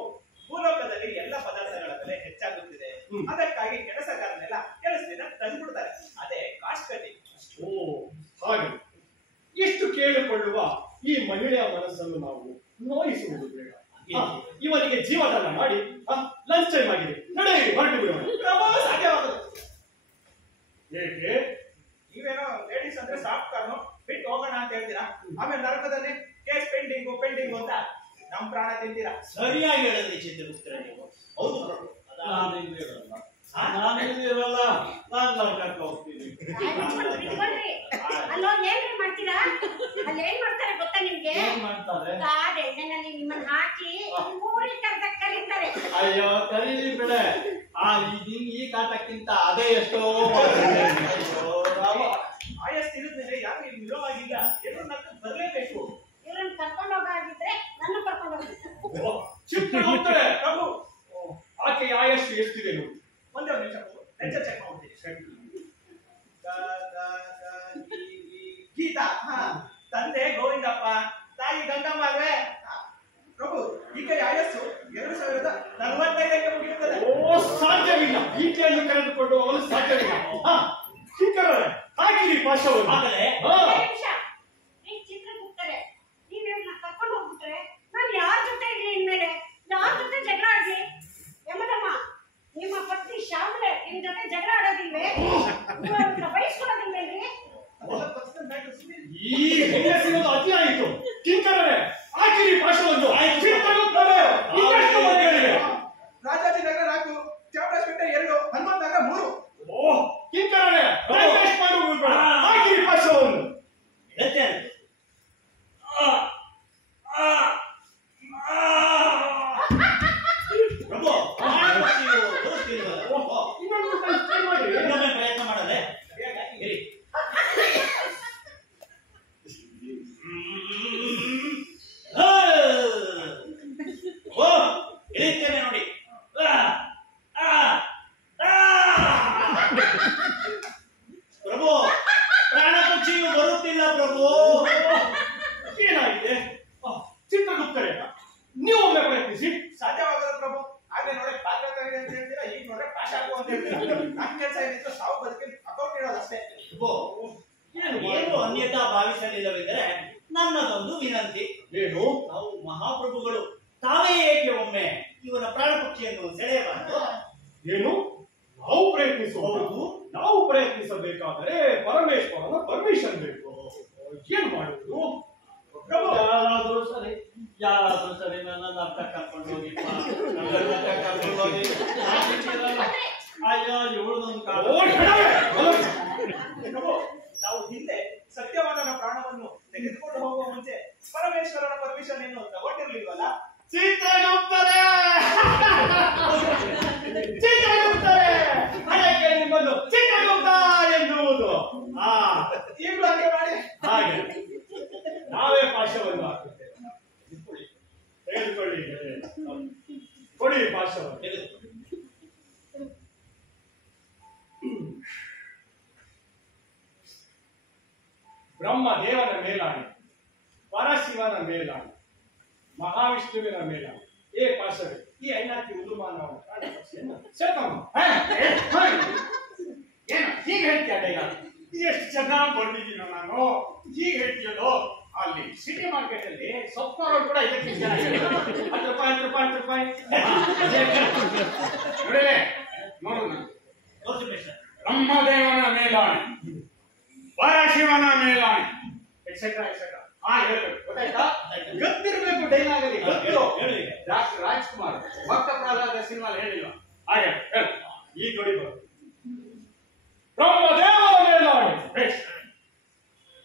ಭೂಲೋಕದಲ್ಲಿ ಎಲ್ಲ ಪದಾರ್ಥಗಳ ಬೆಲೆ ಹೆಚ್ಚಾಗುತ್ತಿದೆ. ಅದಕ್ಕಾಗಿ ಕೆಲಸಗಾರನೆಲ್ಲ ಕೆಲಸದಿಂದ ತಂದ್ಬಿಡ್ತಾರೆ. ಅದೇ ಕಾಸ್ಟ್ ಕಟಿಂಗ್. ಓ ಹಾಗೆ. ಇಷ್ಟು ಕೇಳಿಕೊಳ್ಳುವ ಈ ಮಹಿಳೆಯ ಮನಸ್ಸನ್ನು ನಾವು ನೋಯಿಸುವುದು ಬೇಡ. ಇವನಿಗೆ ಜೀವದಾನ ಮಾಡಿ ಲಂಚ್ ಟೈಮ್ ಆಗಿದೆ, ನಡೆಯಿರಿ ಹೊರಟು ಬಿಡೋಣ. ಸಾಧ್ಯವಾಗದು. ಏಕೆ? ನೀವೇನೋ ಲೇಡೀಸ್ ಅಂದ್ರೆ ಸಾಫ್ಟ್ ಕಾರ್ನು ಬಿಟ್ಟು ಹೋಗೋಣ ಅಂತ ಹೇಳ್ತೀರಾ, ಆಮೇಲೆ ನರಕದಲ್ಲಿ ಕೇಸ್ ಪೆಂಡಿಂಗು ಅಂತ ನಮ್ ಪ್ರಾಣ ತಿಂತೀರಾ. ಸರಿಯಾಗಿ ಹೇಳಿದ್ರಿ ಚಿತ್ರಗುಪ್ತರೆ ನೀವು. ಹೌದು ಪ್ರಭು. ನಾನಿರಲ್ಲ, ನಾನು ನರಕಕ್ಕೆ ಹೋಗ್ತೀನಿ. ಅಲ್ಲೋ ಏನ್ರಿ ಮಾಡ್ತೀರಾ? ಅಲ್ಲಿ ಏನ್ ಮಾಡ್ತಾರೆ ಗೊತ್ತಾ ನಿಮ್ಗೆ? ಏನ್ ಮಾಡ್ತಾರೆ? ಎಣ್ಣೆನಲ್ಲಿ ನಿಮ್ಮನ್ನ ಹಾಕಿ ಊರಿ ಕರೀತಾರೆ. ಅಯ್ಯೋ ಕರೀಲಿ ಬಿಡೆ. ಈ ಕಾಟಕ್ಕಿಂತ ಅದೇ ಎಷ್ಟೋ ಆಯಸ್ ತಿರುದ್ಮೇಲೆ ಯಾಕೆ ನೀವು ನಿರೋವಾಗಿಲ್ಲ? ಏನೋ ನರ್ಕ ಬರ್ಲೇಬೇಕು. ಇವ್ರನ್ನ ಕರ್ಕೊಂಡು ಹೋಗಾಗಿದ್ರೆ ನನ್ನ ಕರ್ಕೊಂಡು ಹೋಗ್ಬೇಕು. ಚಿತ್ರಗುಪ್ತರೆ, ಪ್ರಭು ಆಕೆ ಆಯಸ್ಸು ಎಷ್ಟಿದೆ ನೋಡಿ. ಒಂದೇ ಒಂದು ನಿಮಿಷ ಲೆಕ್ಚರ್ ಚೆಕ್ ಮಾಡ್ಬಿಡ್ತೀನಿ. ಗೀತಾ, ತಂದೆ ಗೋವಿಂದಪ್ಪ, ತಾಯಿ ಗಂಗಮ್ಮ ಅಲ್ವೇ? ಪ್ರಭು, ಈಗ ಆಯಸ್ಸು 2045ಕ್ಕೆ ಮುಗಿಯುತ್ತದೆ. ಓ ಸಾಧ್ಯವಿಲ್ಲ, ಈಕೆಯನ್ನು ಕರೆದುಕೊಂಡು ಹೋಗಲು ಸಾಧ್ಯವಿಲ್ಲ. ಹಾಕಿರಿ ಪಾಶವನ್ನು. ಆಗಲೇ ಈ ಚಿತ್ರಗುಪ್ತರೆ, ನೀವ್ ಇವ್ರನ್ನ ಕರ್ಕೊಂಡು ಹೋಗ್ಬಿಟ್ರೆ ನಾನು ಯಾರ ಜೊತೆ ಇರ್ಲಿ ಇನ್ಮೇಲೆ? ಯಾರ ಜೊತೆ ಜಗಳ ಆಡ್ಲಿ? ಯಮದಮ್ಮ, ನಿಮ್ಮ ಪತ್ನಿ ಶ್ಯಾಮಲೆ ನಿಮ್ ಜೊತೆ ಜಗಳ ಆಡೋದಿಲ್ವೇ? ಬಯಸ್ಕೊಳೋದಿಲ್ವೇನ್ರಿ? ಈ ಹೆಂಗಸಿರೋದು ಅತಿ ಆಯಿತು. ಕಿಂಕರರೇ, ಹಾಕಿರಿ ಪಾಶವನ್ನು. ಚಿತ್ರಗುಪ್ತರೆ, ಇನ್ನೆಷ್ಟು ಮಂದಿಗಳಿವೆ? ರಾಜಾಜಿನಗರ 4, ಚಾಮರಾಜಪೇಟೆ 2, ಹನುಮಂತ ನಗರ 3. ಓ ಕಿಂಕರರೇ, ಹಾಕಿರಿ ಪಾಶವನ್ನು. ಹೇಳ್ತೇನೆ. ಪ್ರಭು, ಇನ್ನೊಮ್ಮೆ ಪ್ರಯತ್ನ ಮಾಡದೆ ಇರಿ. ಓ ಇಳಿತೇನೆ ನೋಡಿ. ಪ್ರಭು, ಪ್ರಾಣ ಪಕ್ಷಿಯು ಬರುತ್ತಿಲ್ಲ ಪ್ರಭು. ಏನಾಗಿದೆ? ಚಿತ್ರಗುಪ್ತರೆ, ನೀವು ಒಮ್ಮೆ ಪ್ರಯತ್ನಿಸಿ. ಸಾಧ್ಯವಾಗಲ್ಲ ಪ್ರಭು. ಆಗ್ಲೇ ನೋಡಿ ಪಾತ್ರ ತಗೊಂಡೆ ಅಂತ ಹೇಳ್ತೀರಾ, ಈಗ ನೋಡ್ರೆ ಪಾಠ ಹಾಕು ಅಂತ ಹೇಳ್ತೀರಾ. ನಮ್ ಕೆಲಸ ಏನಿತ್ತು ಸಾವು ಬದುಕಿನ ಅಕೌಂಟ್ ಇಡೋದಷ್ಟೇ. ಏನು ಅನ್ಯತಾ ಭಾವಿಸಲಿಲ್ಲವೆಂದರೆ ನನ್ನದೊಂದು ವಿನಂತಿ. ಏನು? ನಾವು ಮಹಾಪ್ರಭುಗಳು ತಾವೇ ಏಕೆ ಒಮ್ಮೆ ಇವನ ಪ್ರಾಣ ಪಕ್ಷಿಯನ್ನು ಸೆಳೆಯಬಾರದು? ಏನು? ನಾವು ಪ್ರಯತ್ನಿಸಬಹುದು. ನಾವು ಪ್ರಯತ್ನಿಸಬೇಕಾದರೆ ಪರಮೇಶ್ವರನ ಪರ್ಮಿಷನ್ ಬೇಕು. ಏನ್ ಮಾಡುವುದು? ಪ್ರಭು, ಯಾರಾದ್ರೂ ಸರಿ ನನ್ನ ನರ್ಕ ಕರ್ಕೊಂಡು ಹೋಗಿ. ಅಯ್ಯೋ ಇವಳದೊಂದು ಪ್ರಭು, ನಾವು ಹಿಂದೆ ಸತ್ಯವಾದನ ಪ್ರಾಣವನ್ನು ತೆಗೆದುಕೊಂಡು ಹೋಗುವ ಮುಂಚೆ ಪರಮೇಶ್ವರನ ಪರ್ಮಿಷನ್ ಏನು ತಗೊಂಡಿರ್ಲಿಲ್ವಲ್ಲ? ಚಿತ್ರಗುಪ್ತರೆ, ಚಿತ್ರಗುಪ್ತರೆ, ಅದಕ್ಕೆ ನಿಮ್ಮನ್ನು ಚಿತ್ರಗುಪ್ತ ಎನ್ನುವುದು. ಬ್ರಹ್ಮದೇವನ ಮೇಲಾಣೆ, ಪರಶಿವನ ಮೇಲಾಣೆ, ಮಹಾವಿಷ್ಣುವಿನ ಮೇಲಾಣೆ. ಏ ಪಾರ್ಶ್ವವೇ, ಈ ಐನಾತಿ ಉದುಮಾನವನ ಪ್ರಾಣ ಪಕ್ಷಿಯನ್ನು ಸೇರ್ಕೊಂಡು ಏನು ಹೀಗೆ ಹೇಳ್ತೀಯ ಡೈಲಾಗ್? ಎಷ್ಟು ಚೆನ್ನಾಗಿ ಬಂದಿದ್ದೀನೋ ನಾನು. ಹೀಗೆ ಹೇಳ್ತೀಯಲ್ಲೋ, ಅಲ್ಲಿ ಸಿಟಿ ಮಾರ್ಕೆಟ್ ಅಲ್ಲಿ ಸೊಪ್ಪು ಮಾರೋರು ಕೂಡ ಇದಕ್ಕೆ ಚೆನ್ನಾಗಿ 10 ರೂಪಾಯಿ 10 ರೂಪಾಯಿ 10 ರೂಪಾಯಿ ನೋಡು. ಬ್ರಹ್ಮದೇವನ ಮೇಲಾಣೆ, ಪರಶಿವನ ಮೇಲಾಣೆ ಎಕ್ಸೆಟ್ರಾ ಎಕ್ಸೆಟ್ರಾ. ಹೇಳ್ಬೇಕು, ಗೊತ್ತಾಯ್ತಾ? ಗೊತ್ತಿರ್ಬೇಕು ಡೈಲಾಗ್ ಅಲ್ಲಿ. ಗೊತ್ತು. ಡಾಕ್ಟರ್ ರಾಜ್ಕುಮಾರ್ ಭಕ್ತ ಪ್ರಹ್ಲಾದ ಸಿನಿಮಾ ಹೇಳಿಲ್ಲ ಹಾಗೆ ಹೇಳು. ಈ ಜೋಡಿ ಬರುತ್ತೆ. ಬ್ರಹ್ಮದೇವನ ಮೇಲಾಣೆ,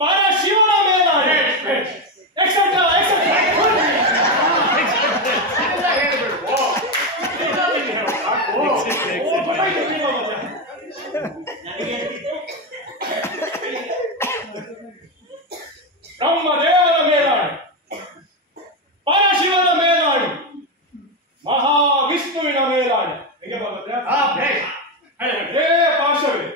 ಪರಶಿವನ ಮೇಲಾಣೆ ಎಕ್ಸೆಟ್ರಾ ಎಕ್ಸೆಟ್ರಾ. ಬ್ರಹ್ಮದೇವನ ಮೇಲಾಣೆ, ಪರಶಿವನ ಮೇಲಾಣೆ, ಮಹಾವಿಷ್ಣುವಿನ ಮೇಲಾಣೆ. ಹೇಗೆ ಬರುತ್ತೆ? ಹೇ ಪಾರ್ಶ್ವವೇ,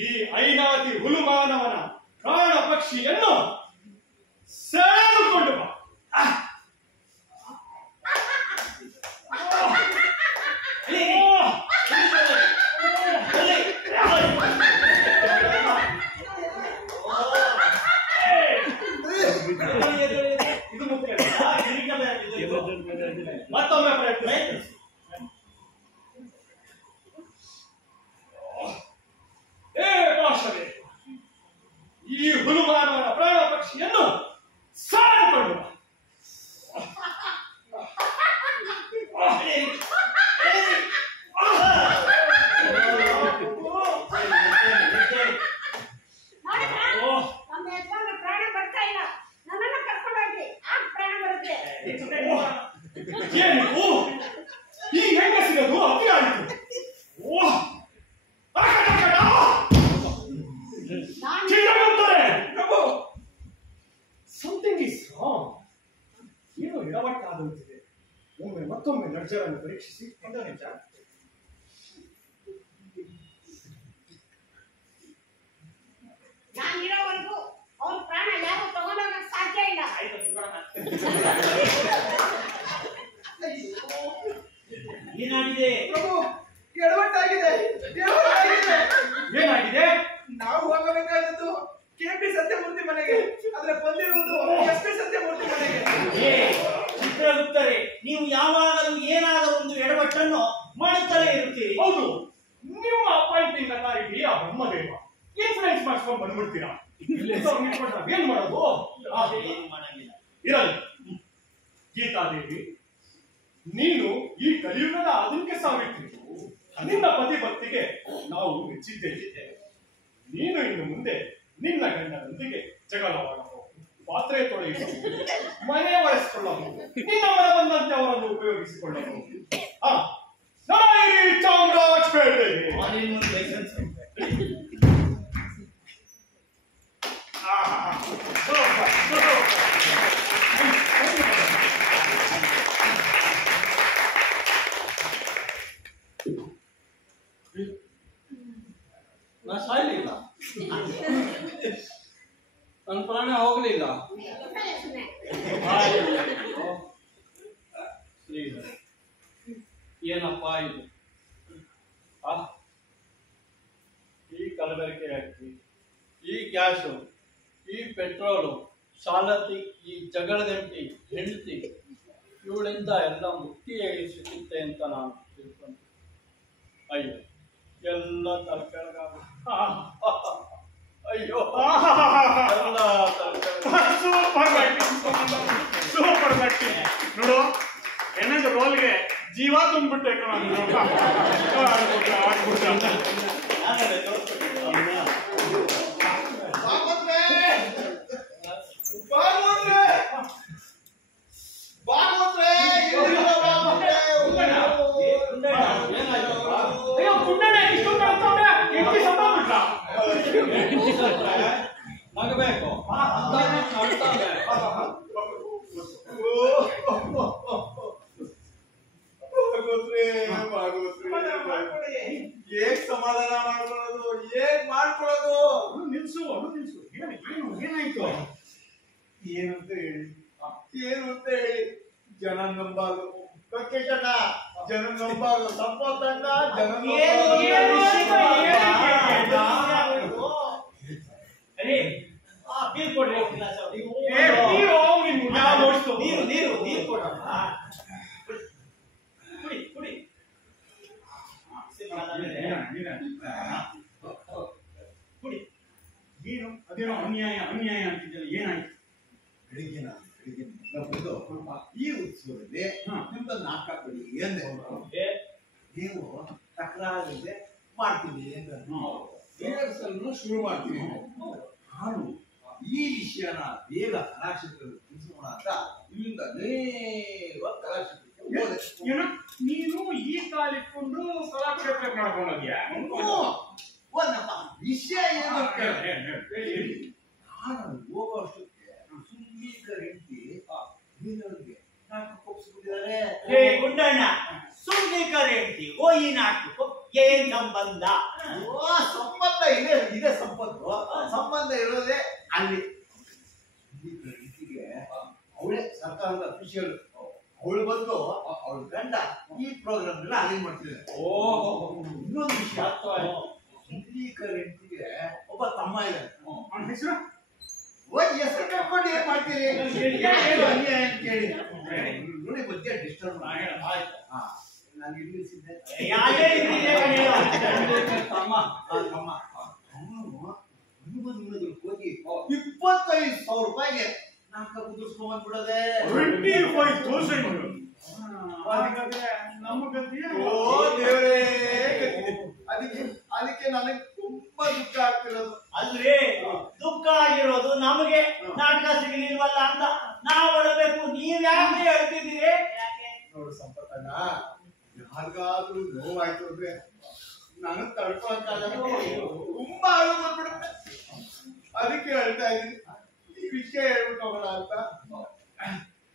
ಈ ಐನಾತಿ ಹುಲುಮಾನವನ ಪ್ರಾಣ ಪಕ್ಷಿಯನ್ನು ಸೆಳೆದುಕೊಂಡು ಬಾ. ಇದು ಮುಖ್ಯ. ಮತ್ತೊಮ್ಮೆ ಪ್ರಯತ್ನ. ಏ ಪಾರ್ಶ್ವವೇ, ಈ ಹುಲುಮಾನವನ ಪ್ರಾಣ ಪಕ್ಷಿಯನ್ನು ಸೆಳೆದುಕೊಂಡು ಬಾ. ನಮ್ಮ ಯಜಮಾನ ಪ್ರಾಣ ಬರ್ತಾ ಇಲ್ಲ, ನನ್ನನ್ನ ಕರ್ಕೊಂಡೋಗಿ ಆಗ ಪ್ರಾಣ ಬರುತ್ತೆ. ಏನು ಈ ಹೆಂಗಸಿನದು ಅತಿ ಆಯಿತು. Something is wrong. ಏನೋ ಎಡವಟ್ಟಾದಂತಿದೆ. ಮತ್ತೊಮ್ಮೆ ನರ್ಜರನ್ನು ಪರೀಕ್ಷಿಸಿ. ಒಂದು ನಿಮಿಷ. ನಾನಿರೋವರೆಗೂ ಅವ್ರ ಪ್ರಾಣ ಯಾರು ತಗೊಂಡೋಗಕ್ ಸಾಧ್ಯ ಇಲ್ಲ. ಏನಾಗಿದೆ? ಪ್ರಭು, ಎಡವಟ್ಟಾಗಿದೆ. ಏನಾಗಿದೆ? ನಾವು ಹೋಗಬೇಕಾದದ್ದು KP ಸತ್ಯಮೂರ್ತಿ ಮನೆಗೆ, ಆದ್ರೆ ಬಂದಿರುವುದು SP ಸತ್ಯಮೂರ್ತಿ ಮನೆಗೆ. ಚಿತ್ರಗುಪ್ತರೇ, ನೀವು ಯಾವಾಗಲೂ ಏನಾದರೂ ಒಂದು ಎಡವಟ್ಟನ್ನು ಮಾಡುತ್ತಲೇ ಇರುತ್ತೀರಿ. ಹೌದು, ನಿಮ್ಮ ಅಪಾಯಿಂಟಿಂಗ್ ಅಥಾರಿಟಿ ಆ ಬ್ರಹ್ಮದೇವ ಇನ್ಫ್ಲೂಯೆನ್ಸ್ ಮಾಡಿಸ್ಕೊಂಡು ಬಂದ್ಬಿಡ್ತೀರಾ. ಏನ್ ಮಾಡೋದು? ಏನು ಮಾಡಂಗಿಲ್ಲ. ಇರಲಿ. ಗೀತಾದೇವಿ, ನೀನು ಈ ಕಲಿಯುಗದ ಆಧುನಿಕ ಸಾವಿತ್ರಿ. ನಿನ್ನ ಪತಿ ಭಕ್ತಿಗೆ ನಾವು ಮೆಚ್ಚಿದ್ದೇವೆ. ನೀನು ಇನ್ನು ಮುಂದೆ ನಿನ್ನ ಗಂಡನೊಂದಿಗೆ ಜಗಳವಾಡಬಹುದು, ಪಾತ್ರೆ ತೊಳೆಯಬಹುದು, ಮನೆ ಒರೆಸಿಕೊಳ್ಳಬಹುದು, ನಿನ್ನ ಮನ ಬಂದಂತೆ ಅವರನ್ನು ಉಪಯೋಗಿಸಿಕೊಳ್ಳಬಹುದು. ಚಾಮರಾಜಪೇಟೆಗೆ ಲೈಸೆನ್ಸ್ ನಾ ಸಾಯ್ಲಿಲ್ಲ, ನನ್ನ ಪ್ರಾಣ ಹೋಗ್ಲಿಲ್ಲ. ಏನಪ್ಪಾ ಇದು? ಈ ಕಲಬೆರಕೆ ಅಕ್ಕಿ, ಈ ಗ್ಯಾಸು, ಈ ಪೆಟ್ರೋಲು, ಶಾಲತಿ, ಈ ಜಗಳದಂಟಿ ಹೆಂಡತಿ, ಇವಳಿಂದ ಎಲ್ಲ ಮುಕ್ತಿ ಸಿಗುತ್ತೆ ಅಂತ ನಾನು ತಿಳ್ಕೊಂಡೆ. ಅಯ್ಯೋ, ಎಲ್ಲ ತಲೆಕೆಳಗ. ಅಯ್ಯೋ, ಎಲ್ಲ ಸೂಪರ್ ಬ್ಯಾಟ್ರಿ ನೋಡು. ಏನಾದ್ರು ರೋಲ್ಗೆ ಜೀವ ತುಂಬಿಟ್ಟೆ ನಗಬೇಕು. ಹೇಗ್ ಸಮಾಧಾನ ಮಾಡ್ಕೊಳ್ಳೋದು, ಹೇಗ್ ಮಾಡ್ಕೊಳ್ಳೋದು? ನಿಲ್ಸು ಏನಾಯ್ತು? ಏನಂತ ಹೇಳಿ ಜನ ನಂಬಾರು ಕಕ್ಕೇಶಣ್ಣ, ಜನ ನಂಬಾರು ಸಂಪತ್ತಣ್ಣ, ಜನ ಏನು ಅದೇನೋ ಅನ್ಯಾಯ ಅಂತಿದ್ದಲ್ಲ, ಏನಾಯ್ತು? ಬೆಳಿಗ್ಗೆ ಬಂದು ಈ ಉತ್ಸವದಲ್ಲಿ ನಿಮ್ದು ನಾಟಕ ಕೊಡಿ ಎಂದೆ. ನೀವು ತಕರಾರಿದೆ ಮಾಡ್ತೀನಿ ಅಂತ ರಿಹರ್ಸಲ್ನು ಶುರು ಮಾಡ್ತೀನಿ. ನಾನು ಈ ವಿಷಯನ ಬೇಗ ಕಲಾಕ್ಷೇತ್ರದಲ್ಲಿ ತಿಳಿಸೋಣ ಅಂತ ಇಲ್ಲಿಂದ ನೇರವಾಗಿ ಕಲಾಕ್ಷೇತ್ರಕ್ಕೆ ಹೋದೆ. ಏನು ನೀನು ಈ ಕಾಲಿಟ್ಕೊಂಡು ಕಲಾಕ್ಷೇತ್ರಕ್ಕೆ ಮಾಡ್ಕೊಂಡೋದ್ಯಾ? ಒಂದಪ್ಪ ವಿಷಯ ಏನು ಹೇಳಿ. ನಾನು ಹೋಗೋಷ್ಟಕ್ಕೆ ಸುಂದೀಕರ ಹೆಂಡತಿ ನೀನವ್ರಿಗೆ ನಾಟಕ ಒಪ್ಪಿಸ್ಬಿಟ್ಟಿದ್ದಾರೆ. ಗುಂಡಣ್ಣ, ಸುಂದೀಕರ ಹೆಂಡತಿ ಈ ನಾಟಕ ಏನ್ ಸಂಬಂಧ? ಸಂಬಂಧ ಇದೆ ಸಂಬಂಧ ಇರೋದೇ ಅಲ್ಲಿ. ಸುಂದೀಕರ ಹೆಂಡತಿಗೆ ಅವಳೇ ಸರ್ಕಾರದ ಅಫಿಷಿಯಲ್. ಅವಳು ಬಂದು ಅವಳ ಗಂಡ ಈ ಪ್ರೋಗ್ರಾಮ್ ಎಲ್ಲ ಅರೇಂಜ್ ಮಾಡ್ತಿದ್ದಾರೆ. ಇನ್ನೊಂದು ವಿಷಯ, ಸುಂದೀಕರ ಹೆಂಡತಿಗೆ ಒಬ್ಬ ತಮ್ಮ ಇದ್ದಾನೆ. ಅವನ ಹೆಸರು ಹೆಸರು ಕಟ್ಕೊಂಡು ಏನ್ ಮಾಡ್ತೀರಿ? ಕೇಳಿ ನೋಡಿ, ಮಧ್ಯೆ ಡಿಸ್ಟರ್ಬ್ ನಾನು ಇಲ್ಲಿಸಿದ್ದೆ. ಹೋಗಿ 25,000 ರೂಪಾಯಿಗೆ ನಾಟಕ ಕುದುರ್ಸ್ಕೊಂಡ್ ಬಂದ್ಬಿಡೋದೆ. 25,000 ನಮ್ಮ ಗತಿ. ಓ ದೇವರೇ, ಅದಕ್ಕೆ ನನಗೆ ತುಂಬಾ ದುಃಖ ಆಗ್ತಿರೋದು. ಅಲ್ರಿ, ದುಃಖ ಆಗಿರೋದು ನಮಗೆ ನಾಟಕ ಸಿಗಲಿಲ್ವಲ್ಲ ಅಂತ ನಾವು ಅಳಬೇಕು. ನೀವ್ ಯಾಕೆ ಹೇಳ್ತಿದ್ದೀರಿ? ನೋಡು ಸಂಪತ್ತಣ್ಣ, ಯಾರಿಗಾದ್ರೂ ನೋವಾಯ್ತು ಅಂದ್ರೆ ನನಗ್ ತಡ್ಕೊಳಕ್ಕಾಗಲ್ಲ, ತುಂಬಾ ಅಳು ಬಂದ್ಬಿಡುತ್ತೆ. ಅದಕ್ಕೆ ಹೇಳ್ತಾ ಇದ್ದೀನಿ, ಈ ವಿಷಯ ಹೇಳ್ಬಿಟ್ಟು ಹೋಗೋಣ ಅಂತ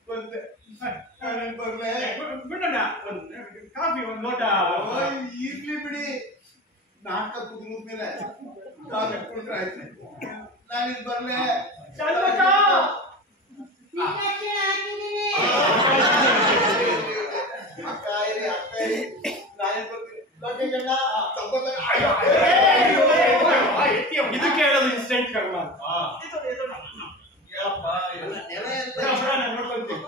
ಬಂದೆ. ಬರ್ಲೆ ಬಿಡೋಣ, ಕಾಫಿ ಒಂದು ಲೋಟ. ಇರ್ಲಿ ಬಿಡಿ, ನಾಟಕ ಕುದಿದ್ಮೇಲೆ ಕಾಫಿ ಕುಡಿದ್ರೆ ಆಯ್ತು. ನಾನಿದ್ ಬರ್ಲೆ. ಇದಕ್ಕೆ ಹೇಳೋದು ಇನ್ಸ್ಟೆಂಟ್ ಕರ್ಮ. ನೋಡ್ಕೊಂತೀವಿ.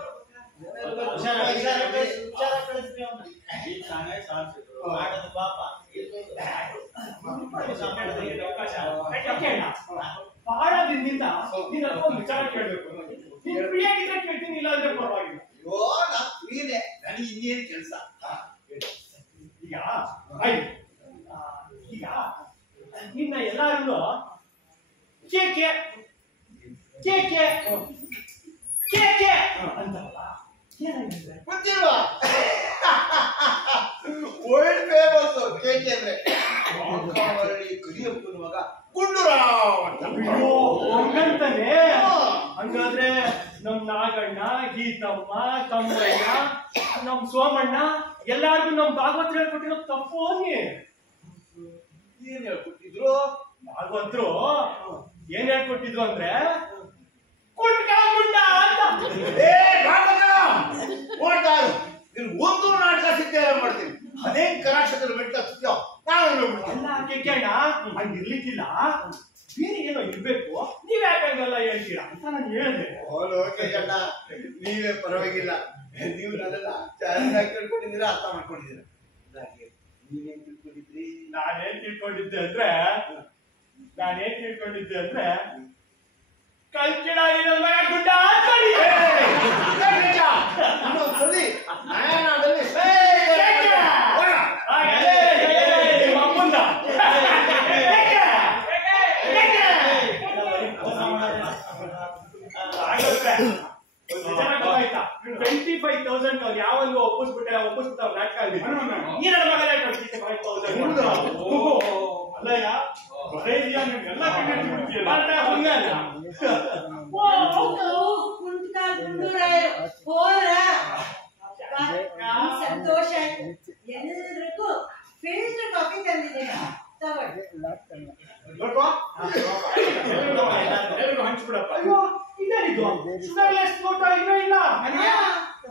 ಬಹಳ ದಿನದಿಂದ ನೀನ್ ಒಂದು ವಿಚಾರ ಕೇಳಬೇಕು. ನೀನ್ ಫ್ರೀಯಾಗಿದ್ರೆ ಕೇಳ್ತೀನಿ, ಇಲ್ಲ ಅಂದ್ರೆ ಪರವಾಗಿಲ್ಲ. ನನಗೆ ಇನ್ನೇನು ಕೆಲಸ. ಈಗ ನಿನ್ನ ಎಲ್ಲಾರು ಕೇಕೆ ಅಂತಲ್ಲ, ಏನಾಗಿದೆ ಗೊತ್ತಿಲ್ವಾ? ವರ್ಲ್ಡ್ ಫೇಮಸ್ ಕೇಕೆ ಅಂದ್ರೆ ಕರಿಯಪ್ಪನ ಮಗ ಗುಂಡೂರಾವ್ ಅಂತ. ಹಂಗಂತಾನೆ? ಹಂಗಾದ್ರೆ ನಮ್ ನಾಗಣ್ಣ, ಗೀತಮ್ಮ, ತಮ್ಮಯ್ಯ, ನಮ್ ಸೋಮಣ್ಣ ಎಲ್ಲಾರ್ಗು ನಮ್ ಭಾಗವತ್ ಹೇಳ್ಕೊಟ್ಟಿರೋ ತಪ್ಪು. ಏನ್ ಹೇಳ್ಕೊಟ್ಟಿದ್ರು? ಭಾಗವತ್ರು ಏನ್ ಹೇಳ್ಕೊಟ್ಟಿದ್ರು ಅಂದ್ರೆ ಗುಂಡ ಅಂತ. ಒಂದು ನಾಟಕ ಸಿದ್ಧ ಮಾಡ್ತೀನಿ, ಅದೇ ಕಲಾಕ್ಷೇತ್ರ ಬೆಟ್ಟ ಸಿದ್ಧ ನಾನು ಕೇಳೋಣ. ಹಂಗಿರ್ಲಿಕ್ಕಿಲ್ಲ, ಬೇರೆ ಏನೋ ಇರ್ಬೇಕು. ನೀವ್ ಯಾಕಂಗೆಲ್ಲ ಹೇಳ್ತೀರಾ ಅಂತ ನಾನು ಹೇಳಿದೆ. ಅಣ್ಣ, ನೀವೇ ಪರವಾಗಿಲ್ಲ, ನೀವು ನನ್ನೆಲ್ಲ ಚೆನ್ನಾಗಿ ತಿಳ್ಕೊಂಡಿದ್ದೀರಾ, ಅರ್ಥ ಮಾಡ್ಕೊಂಡಿದ್ದೀರಾ. ನೀವೇನ್ ತಿಳ್ಕೊಂಡಿದ್ರಿ? ನಾನೇನ್ ತಿಳ್ಕೊಂಡಿದ್ದೆ ಅಂದ್ರೆ ಕಲ್ಕಿಡ ಗುಡ್ಡ ಇನ್ನೊಂದ್ಸಲಿ ನಯನದಲ್ಲಿ ಅಮ್ಮಂದ 25,000 ಅವ್ರು ಯಾವಾಗ ಒಪ್ಪಿಸ್ಬಿಟ್ಟಾರ ನಾಟಕ ಅಲ್ಲಿ. ಈ ನನ್ನ ಮಗನೇ 25,000 ಅಲ್ಲಯ್ಯ, ಸಂತೋಷ ಆಯ್ತು. ಎಲ್ರಿಗೂ ಫಿಲ್ಟರ್ ಕಾಫಿ ತಂದಿದ್ದೀನಿ, ತಗೊಳ್ಳಿ. ಮಾಡಿಸ್ಬಿಡಪ್ಪ. ಅಯ್ಯೋ ಇದೇನಿದು ಶುಗರ್ಲೆಸ್ ಊಟ ಇನ್ನೂ ಇಲ್ಲ.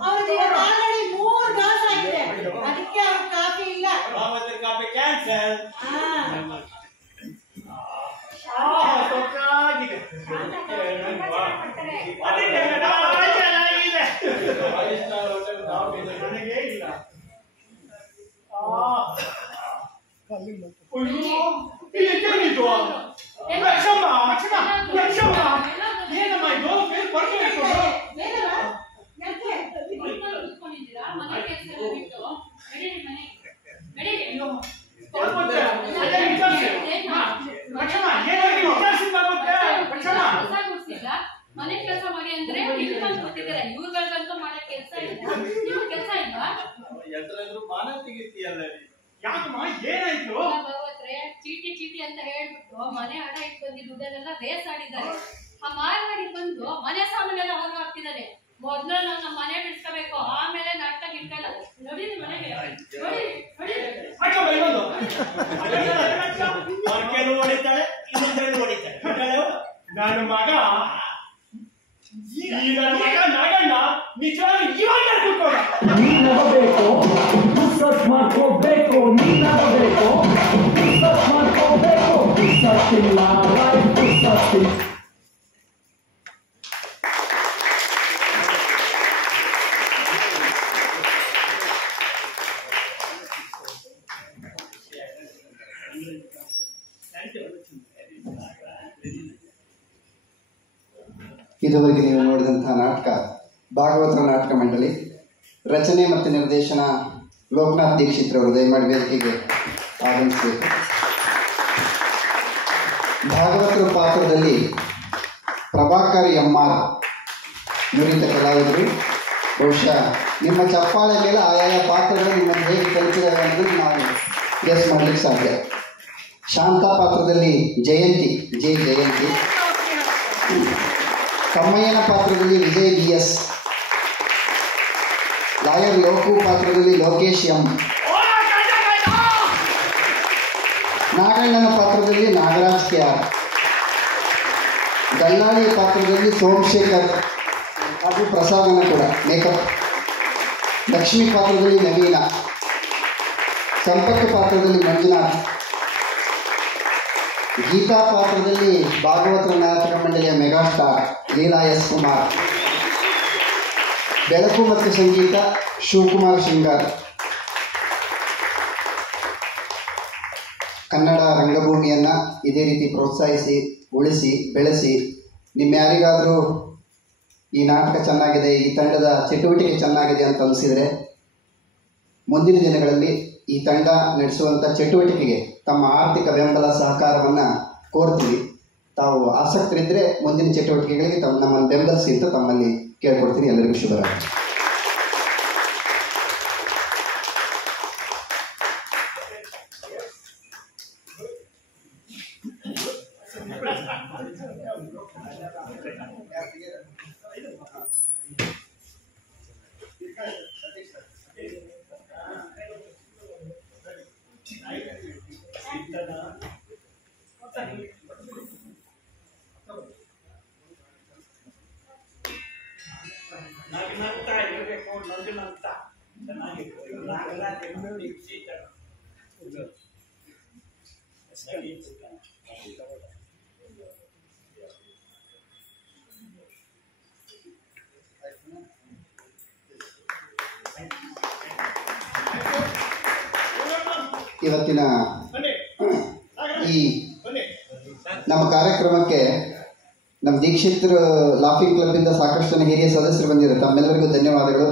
ಅವ್ರದ್ದು ಆಲ್ರೆಡಿ 3 ಗ್ಲಾಸ್ ಆಗಿದೆ, ಅದಕ್ಕೆ ಅವ್ರ ಕಾಫಿ ಇಲ್ಲ. ಅವತ್ತಿನ ಕಾಫಿ ಕ್ಯಾನ್ಸಲ್. ಸೊಕ್ಕಾಗಿದೆ. ನನಗೆ ಇಲ್ಲ. ಇದೇನಿದು ಲಕ್ಷಮ್ಮ ಏನಮ್ಮ ಇದು ಮನೆ ಕೆಲಸ ಮಾಡಿ ಅಂದ್ರೆ ಕೊಟ್ಟಿದ್ದಾರೆ, ಇವ್ರುಗಳಿಗಂತೂ ಮಾಡೋ ಕೆಲಸ ಇಲ್ಲ. ನೀವು ಕೆಲಸ ಇಲ್ವಾ? ಮಾನ ತೆಗಿತೀಯಲ್ಲ. ಯಾಕಮ್ಮ ಏನಾಯ್ತು? ಭಗವತ್ರೆ ಚೀಟಿ ಚೀಟಿ ಅಂತ ಹೇಳ್ಬಿಟ್ಟು ಮನೆ ಹಣ ಇಟ್ಟು ಬಂದಿ ದುಡ್ಡನ್ನೆಲ್ಲ ರೇಸ್ ಆಡಿದ್ದಾರೆ. ಆ ಮಾರ್ವಾಡಿ ಬಂದು ಮನೆ ಸಾಮಾನೆಲ್ಲ ಹೊರಗೆ ಹಾಕ್ತಿದ್ದಾನೆ. ಮೊದ್ಲು ನಾವು ನಮ್ಮ ಮನೆ ಬಿಡಿಸ್ಕೋಬೇಕು, ಆಮೇಲೆ ನಾಟಕ ಗಿಟ್ಕಲ್ಲ. ನಡೀರಿ ಮನೆಗೆ, ಹೊಡಿತಾಳೆ, ಇನ್ನೊಂದು ಹೊಡಿತಾಳೆ. ನನ್ನ ಮಗ ನಾಗಣ್ಣ ನಿಜವಾಗಿ ಇವಾಗ ಕೂತ್ಕೊಂಡ. ನೀನಾಗಬೇಕು, ರಿಸರ್ಚ್ ಮಾಡ್ಕೋಬೇಕು, ನೀನಾಗಬೇಕು, ರಿಸರ್ಚ್ ಮಾಡ್ಕೋಬೇಕು, ರಿಸರ್ಚ್ ಇಲ್ಲ ಲೈಫ್ ರಿಸರ್ಚ್ ಇಲ್ಲ. ಇದುವರೆಗೆ ನೀವು ನೋಡಿದಂತಹ ನಾಟಕ ಭಾಗವತರ ನಾಟಕ ಮಂಡಳಿ. ರಚನೆ ಮತ್ತು ನಿರ್ದೇಶನ ಲೋಕನಾಥ್ ದೀಕ್ಷಿತ್ರವರು. ದಯಮಾಡಿ ವೇದಿಕೆಗೆ ಆಗಮಿಸಬೇಕು. ಭಾಗವತರ ಪಾತ್ರದಲ್ಲಿ ಪ್ರಭಾಕರ್ ಎಂ.ಆರ್. ನುರಿತ ಕಲಾವಿದರು. ಬಹುಶಃ ನಿಮ್ಮ ಚಪ್ಪಾಳೆ ಮೇಲೆ ಆಯಾಯ ಪಾತ್ರಗಳು ನಿಮ್ಮನ್ನು ಹೇಗೆ ಕಲಿಸಿದ್ದಾರೆ ಅನ್ನೋದು ನಾವು ಗೆಸ್ ಮಾಡಲಿಕ್ಕೆ ಸಾಧ್ಯ. ಶಾಂತ ಪಾತ್ರದಲ್ಲಿ ಜಯಂತಿ ಜಯಂತಿ. ಕಮ್ಮಯ್ಯನ ಪಾತ್ರದಲ್ಲಿ ವಿಜಯ್ BS. ಲಾಯರ್ ಲೋಕು ಪಾತ್ರದಲ್ಲಿ ಲೋಕೇಶ್ ಎಂ. ನಾಗಣ್ಣನ ಪಾತ್ರದಲ್ಲಿ ನಾಗರಾಜ್ KR. ದಲ್ಲಾಳಿ ಪಾತ್ರದಲ್ಲಿ ಸೋಮಶೇಖರ್ ಹಾಗೂ ಪ್ರಸಾದನ ಕೂಡ ಮೇಕಪ್. ಲಕ್ಷ್ಮಿ ಪಾತ್ರದಲ್ಲಿ ನವೀನ. ಸಂಪತ್ತು ಪಾತ್ರದಲ್ಲಿ ಮಂಜುನಾಥ್. ಗೀತಾ ಪಾತ್ರದಲ್ಲಿ ಭಾಗವತರ ನಾಟಕ ಮಂಡಳಿಯ ಮೆಗಾಸ್ಟಾರ್ ಲೀಲಾ S. ಕುಮಾರ್. ಬೆಳಕು ಮತ್ತು ಸಂಗೀತ ಶಿವಕುಮಾರ್ ಶಿಂಗಾರ್. ಕನ್ನಡ ರಂಗಭೂಮಿಯನ್ನು ಇದೇ ರೀತಿ ಪ್ರೋತ್ಸಾಹಿಸಿ, ಉಳಿಸಿ, ಬೆಳೆಸಿ. ನಿಮ್ಮ ಯಾರಿಗಾದರೂ ಈ ನಾಟಕ ಚೆನ್ನಾಗಿದೆ, ಈ ತಂಡದ ಚಟುವಟಿಕೆ ಚೆನ್ನಾಗಿದೆ ಅಂತ ಅನಿಸಿದರೆ ಮುಂದಿನ ದಿನಗಳಲ್ಲಿ ಈ ತಂಡ ನಡೆಸುವಂಥ ಚಟುವಟಿಕೆಗೆ ತಮ್ಮ ಆರ್ಥಿಕ ಬೆಂಬಲ ಸಹಕಾರವನ್ನು ಕೋರ್ತೀವಿ. ತಾವು ಆಸಕ್ತರಿದ್ದರೆ ಮುಂದಿನ ಚಟುವಟಿಕೆಗಳಿಗೆ ನಮ್ಮನ್ನು ಬೆಂಬಲಿಸಿ ಅಂತ ತಮ್ಮಲ್ಲಿ ಕೇಳ್ಕೊಡ್ತೀನಿ. ಎಲ್ಲರಿಗೂ ಶುಭರಾತ್ರಿ. ನಗ್ನಗ್ತಾ ಇರಬೇಕು, ನಗ್ನಗ್ತಾ ಚೆನ್ನಾಗಿರ್ಬೇಕು. ಇವತ್ತಿನ ಈ ನಮ್ಮ ಕಾರ್ಯಕ್ರಮಕ್ಕೆ ನಮ್ಮ ದೀಕ್ಷಿತ್ ಲಾಫಿಂಗ್ ಕ್ಲಬ್ಬಿಂದ ಸಾಕಷ್ಟು ಜನ ಹಿರಿಯ ಸದಸ್ಯರು ಬಂದಿದ್ದಾರೆ. ತಮ್ಮೆಲ್ಲರಿಗೂ ಧನ್ಯವಾದಗಳು.